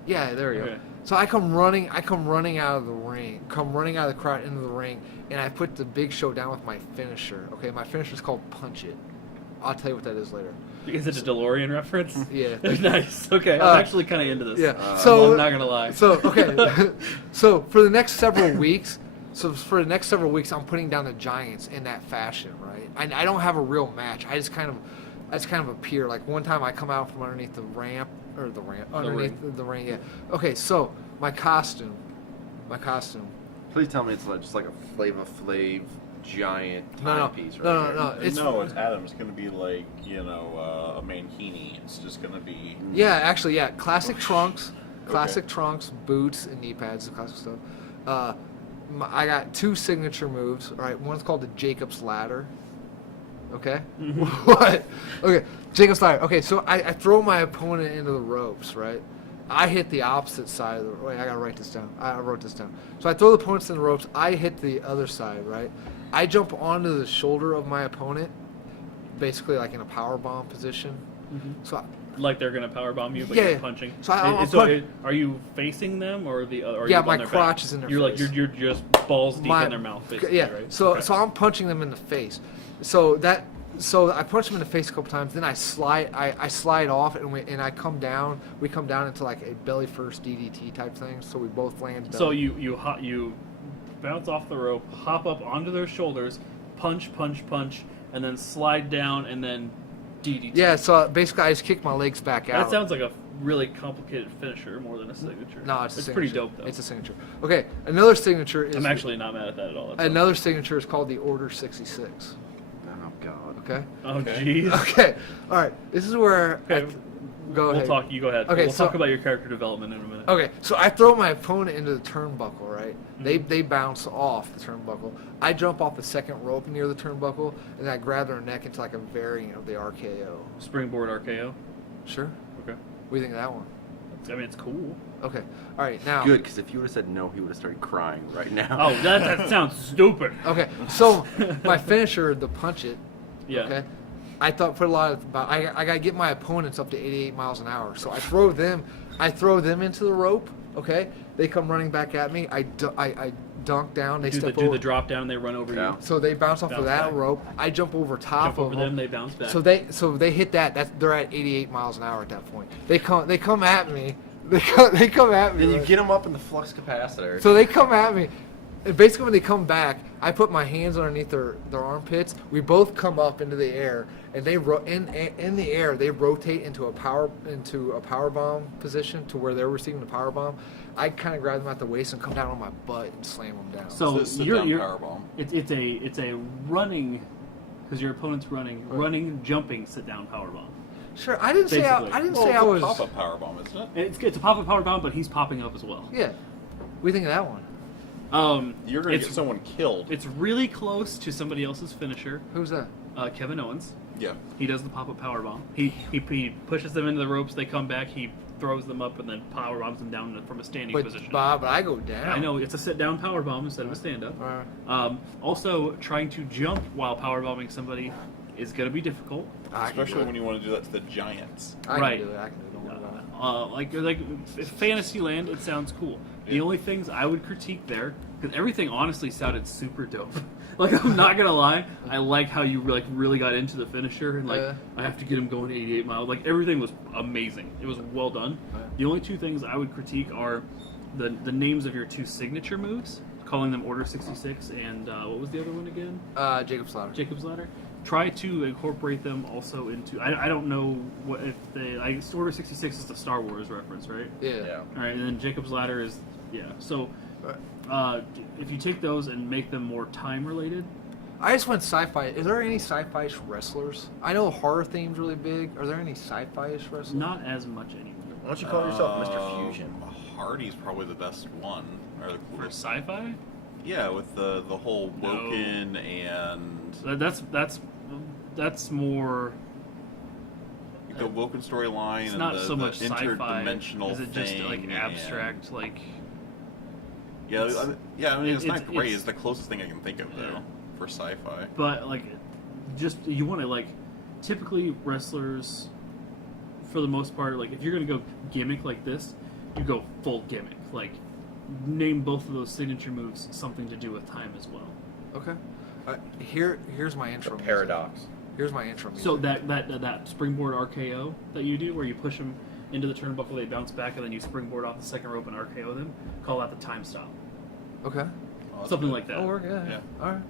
Yeah, there you Okay. go. So I come running out of the ring, running out of the crowd into the ring, and I put the Big Show down with my finisher. Okay, my finisher is called Punch It. I'll tell you what that is later. Is it a DeLorean reference? Yeah. Nice. Okay, Uh, I'm actually kind of into this. Yeah. So I'm not gonna lie. So okay. So for the next several weeks, So for the next several weeks, I'm putting down the Giants in that fashion, right? I don't have a real match. I just kind of appear. Like one time, I come out from underneath the ramp underneath the ring. Yeah. Okay, so my costume. Please tell me it's just like a Flava Flav giant timepiece. No. It's Adam. It's going to be like, a mankini. It's just going to be... Yeah, actually, yeah. Classic trunks, trunks, boots, and knee pads, the classic stuff. I got 2 signature moves. All right, one's called the Jacob's Ladder. Okay? Mm-hmm. What? Okay, Jacob's Ladder. Okay, so I throw my opponent into the ropes, right? I hit the opposite side of the... Wait, I got to write this down. I wrote this down. So I throw the opponents in the ropes. I hit the other side, right? I jump onto the shoulder of my opponent, basically like in a powerbomb position. Mm-hmm. So Like they're gonna powerbomb you, but Yeah. you're punching. So Are you facing them or the? Or Yeah, you my on their crotch back? is in their You're face. like you're just balls deep in their mouth, basically. Yeah. Right? So Okay. so I'm punching them in the face. So I punch them in the face a couple times. Then I slide off and I come down. We come down into like a belly first DDT type thing. So we both land. So you bounce off the rope, hop up onto their shoulders, punch, and then slide down and then DDT. Yeah. So basically, I just kick my legs back out. That sounds like a really complicated finisher more than a signature. No, it's a pretty signature. dope though. It's a signature. Okay, another signature is. I'm actually not mad at that at all. That's Another signature is called the Order 66. Oh God. Okay. Oh jeez. Okay. All right. This is where. Okay. Go ahead. We'll talk. You go ahead. Okay, We'll so- talk about your character development in a minute. Okay, so I throw my opponent into the turnbuckle, right? Mm-hmm. They bounce off the turnbuckle. I jump off the second rope near the turnbuckle, and I grab their neck into like a variant of the RKO. Springboard RKO. Sure. Okay. What do you think of that one? I mean, it's cool. Okay. All right. Now. Good, because if you would have said no, he would have started crying right now. Oh, that sounds stupid. Okay. So my finisher, the punch it. Yeah. Okay. I thought put a lot of. I gotta get my opponents up to 88 miles an hour. So I throw them into the rope. Okay. They come running back at me. I dunk down. They Do step the over. drop down and they run over Yeah. you. So they bounce off of Bounce that back. rope. I jump over top Jump of over them, they bounce back. So they hit that. They're at 88 miles an hour at that point. They come at me. They come at me. Then you right? get them up in the flux capacitor. So they come at me. And basically, when they come back, I put my hands underneath their armpits. We both come up into the air, and they in the air they rotate into a power bomb position to where they're receiving the power bomb. I kind of grab them at the waist and come down on my butt and slam them down. So It's a sit you're down powerbomb. it's a running because your opponent's running, jumping, sit down powerbomb. Sure, I didn't say I was. Pop up powerbomb, isn't it? It's a pop-up powerbomb, but he's popping up as well. Yeah. What do you think of that one? You're gonna get someone killed. It's really close to somebody else's finisher, Who's that? Kevin Owens. Yeah. He does the pop-up powerbomb. He pushes them into the ropes. They come back. He throws them up and then powerbombs them down from a standing position. But I go down. I know it's a sit-down powerbomb instead of a stand-up. All right. Also, trying to jump while powerbombing somebody is going to be difficult. Especially when you want to do that to the Giants. I can Right. do it. I can do it. Don't worry about it. Like Fantasyland, it sounds cool. The Yeah. only things I would critique there, because everything honestly sounded super dope. Like I'm not gonna lie, I like how you really got into the finisher and Yeah. I have to get him going 88 miles. Like everything was amazing. It was well done. Yeah. The only two things I would critique are the names of your 2 signature moves, calling them Order 66 and what was the other one again? Jacob's Ladder. Jacob's Ladder. Try to incorporate them also into. I don't know what if they. Order 66 is the Star Wars reference, right? Yeah. All right, and then Jacob's Ladder is So, if you take those and make them more time related, I just went sci-fi. Is there any sci-fi wrestlers? I know horror theme's really big. Are there any sci-fi wrestlers? not as much anymore. Why don't you call yourself Mr. Fusion? Hardy's probably the best one. Or the For coolest. sci-fi, Yeah, with the whole No. Woken and that's more. the Woken storyline It's and not the, so much the sci-fi. interdimensional Is it just thing like and- abstract? Like Yeah, I mean, it's not great. it's- It's the closest thing I can think of though for sci-fi. But like, just you want to like, typically wrestlers, for the most part, like if you're gonna go gimmick like this, you go full gimmick. Like, name both of those signature moves something to do with time as well. Okay. Here's my intro. music. Paradox. Here's my intro. Music. So that springboard RKO that you do, where you push them into the turnbuckle, they bounce back, and then you springboard off the second rope and RKO them. Call that the time stop. Okay. that's Something good. like that. Oh, work, yeah. Yeah. All right.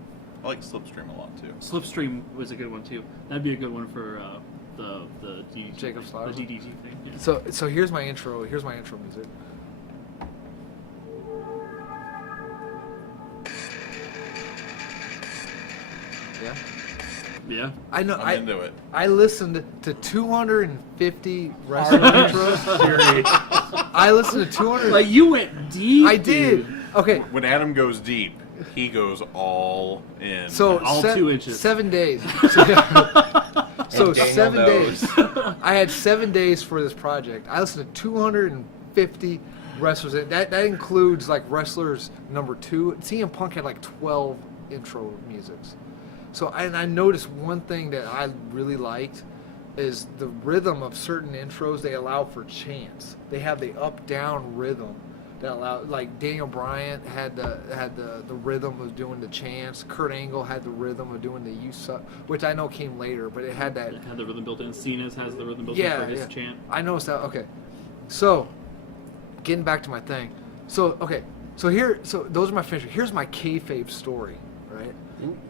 I like Slipstream a lot too. Slipstream was a good one too. That'd be a good one for the DDT, Jacob the Slaughter. DDT thing. Yeah. So here's my intro. Here's my intro music. Yeah. Yeah. I know. I'm into it. I listened to 250 wrestling intros. I listened to 200. Like you went deep. I did. dude. Okay. When Adam goes deep, he goes all in. So All 2 inches. 7 days. So And Daniel 7 knows. days. I had 7 days for this project. I listened to 250 wrestlers. That includes like wrestlers number 2. CM Punk had like 12 intro musics. So I noticed one thing that I really liked is the rhythm of certain intros. They allow for chants. They have the up down rhythm that allow, like Daniel Bryan had the rhythm of doing the chants. Kurt Angle had the rhythm of doing the "You Suck," which I know came later, but it had that. It had the rhythm built in. Cena's has the rhythm built Yeah, in for his yeah. chant. I noticed that. Okay, so getting back to my thing. So those are my finisher. Here's my kayfabe story, right?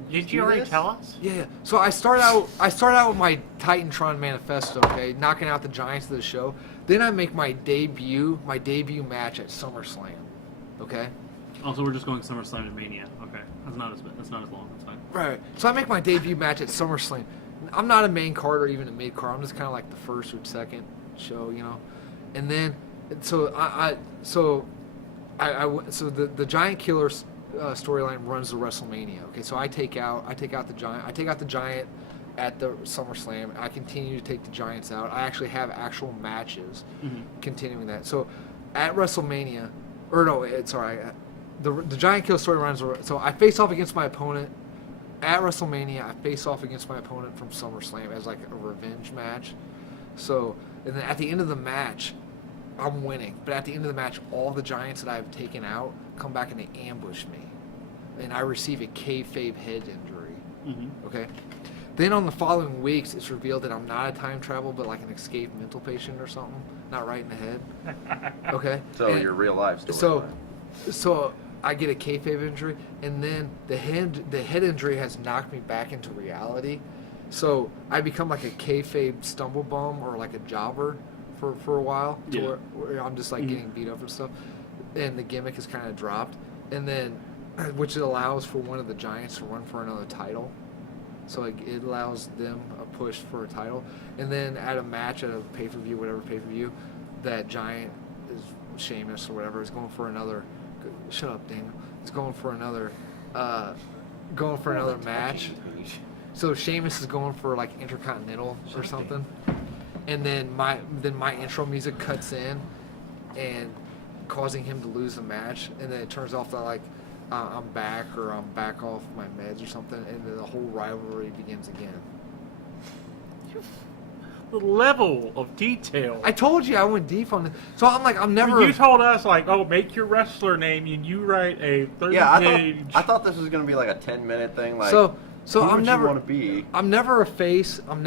Did you already tell us? Yeah. So I start out with my Titantron manifesto, okay, knocking out the Giants of the show. Then I make my debut match at SummerSlam, okay. Also, we're just going SummerSlam to Mania. Okay, that's not as long. That's fine. Right. So I make my debut match at SummerSlam. I'm not a main card or even a mid card. I'm just kind of like the first or second show, you know. And then, so the Giant Killer storyline runs the WrestleMania. Okay, so I take out the Giant. I take out the Giant at the SummerSlam. I continue to take the Giants out. I actually have actual matches continuing that. So at WrestleMania, the Giant Killer story runs. So I face off against my opponent at WrestleMania. I face off against my opponent from SummerSlam as like a revenge match. So, and then at the end of the match, I'm winning. But at the end of the match, all the Giants that I've taken out come back and they ambush me. And I receive a kayfabe head injury. Okay? Then on the following weeks, it's revealed that I'm not a time travel, but like an escaped mental patient or something. Not right in the head. Okay? So And your real life story. So I get a kayfabe injury, and then the head injury has knocked me back into reality. So I become like a kayfabe stumble bum or like a jobber for a while, to Yeah. where I'm just like getting beat up and stuff, and the gimmick is kind of dropped, and then which allows for one of the Giants to run for another title. So it allows them a push for a title, and then at a match at a pay-per-view, whatever pay-per-view, that Giant is Sheamus or whatever is going for another. Shut up, Daniel. It's going for another match. So Sheamus is going for like Intercontinental or something, and then my intro music cuts in, and causing him to lose the match, and then it turns off that like I'm back or I'm back off my meds or something, and then the whole rivalry begins again. The level of detail. I told you I went deep on it, so I'm like I'm never. You told us like, oh, make your wrestler name, and you write a 30 Yeah, page. I thought this was gonna be like a 10-minute thing. Like, so who I'm would never you want to be? I'm never a face. I'm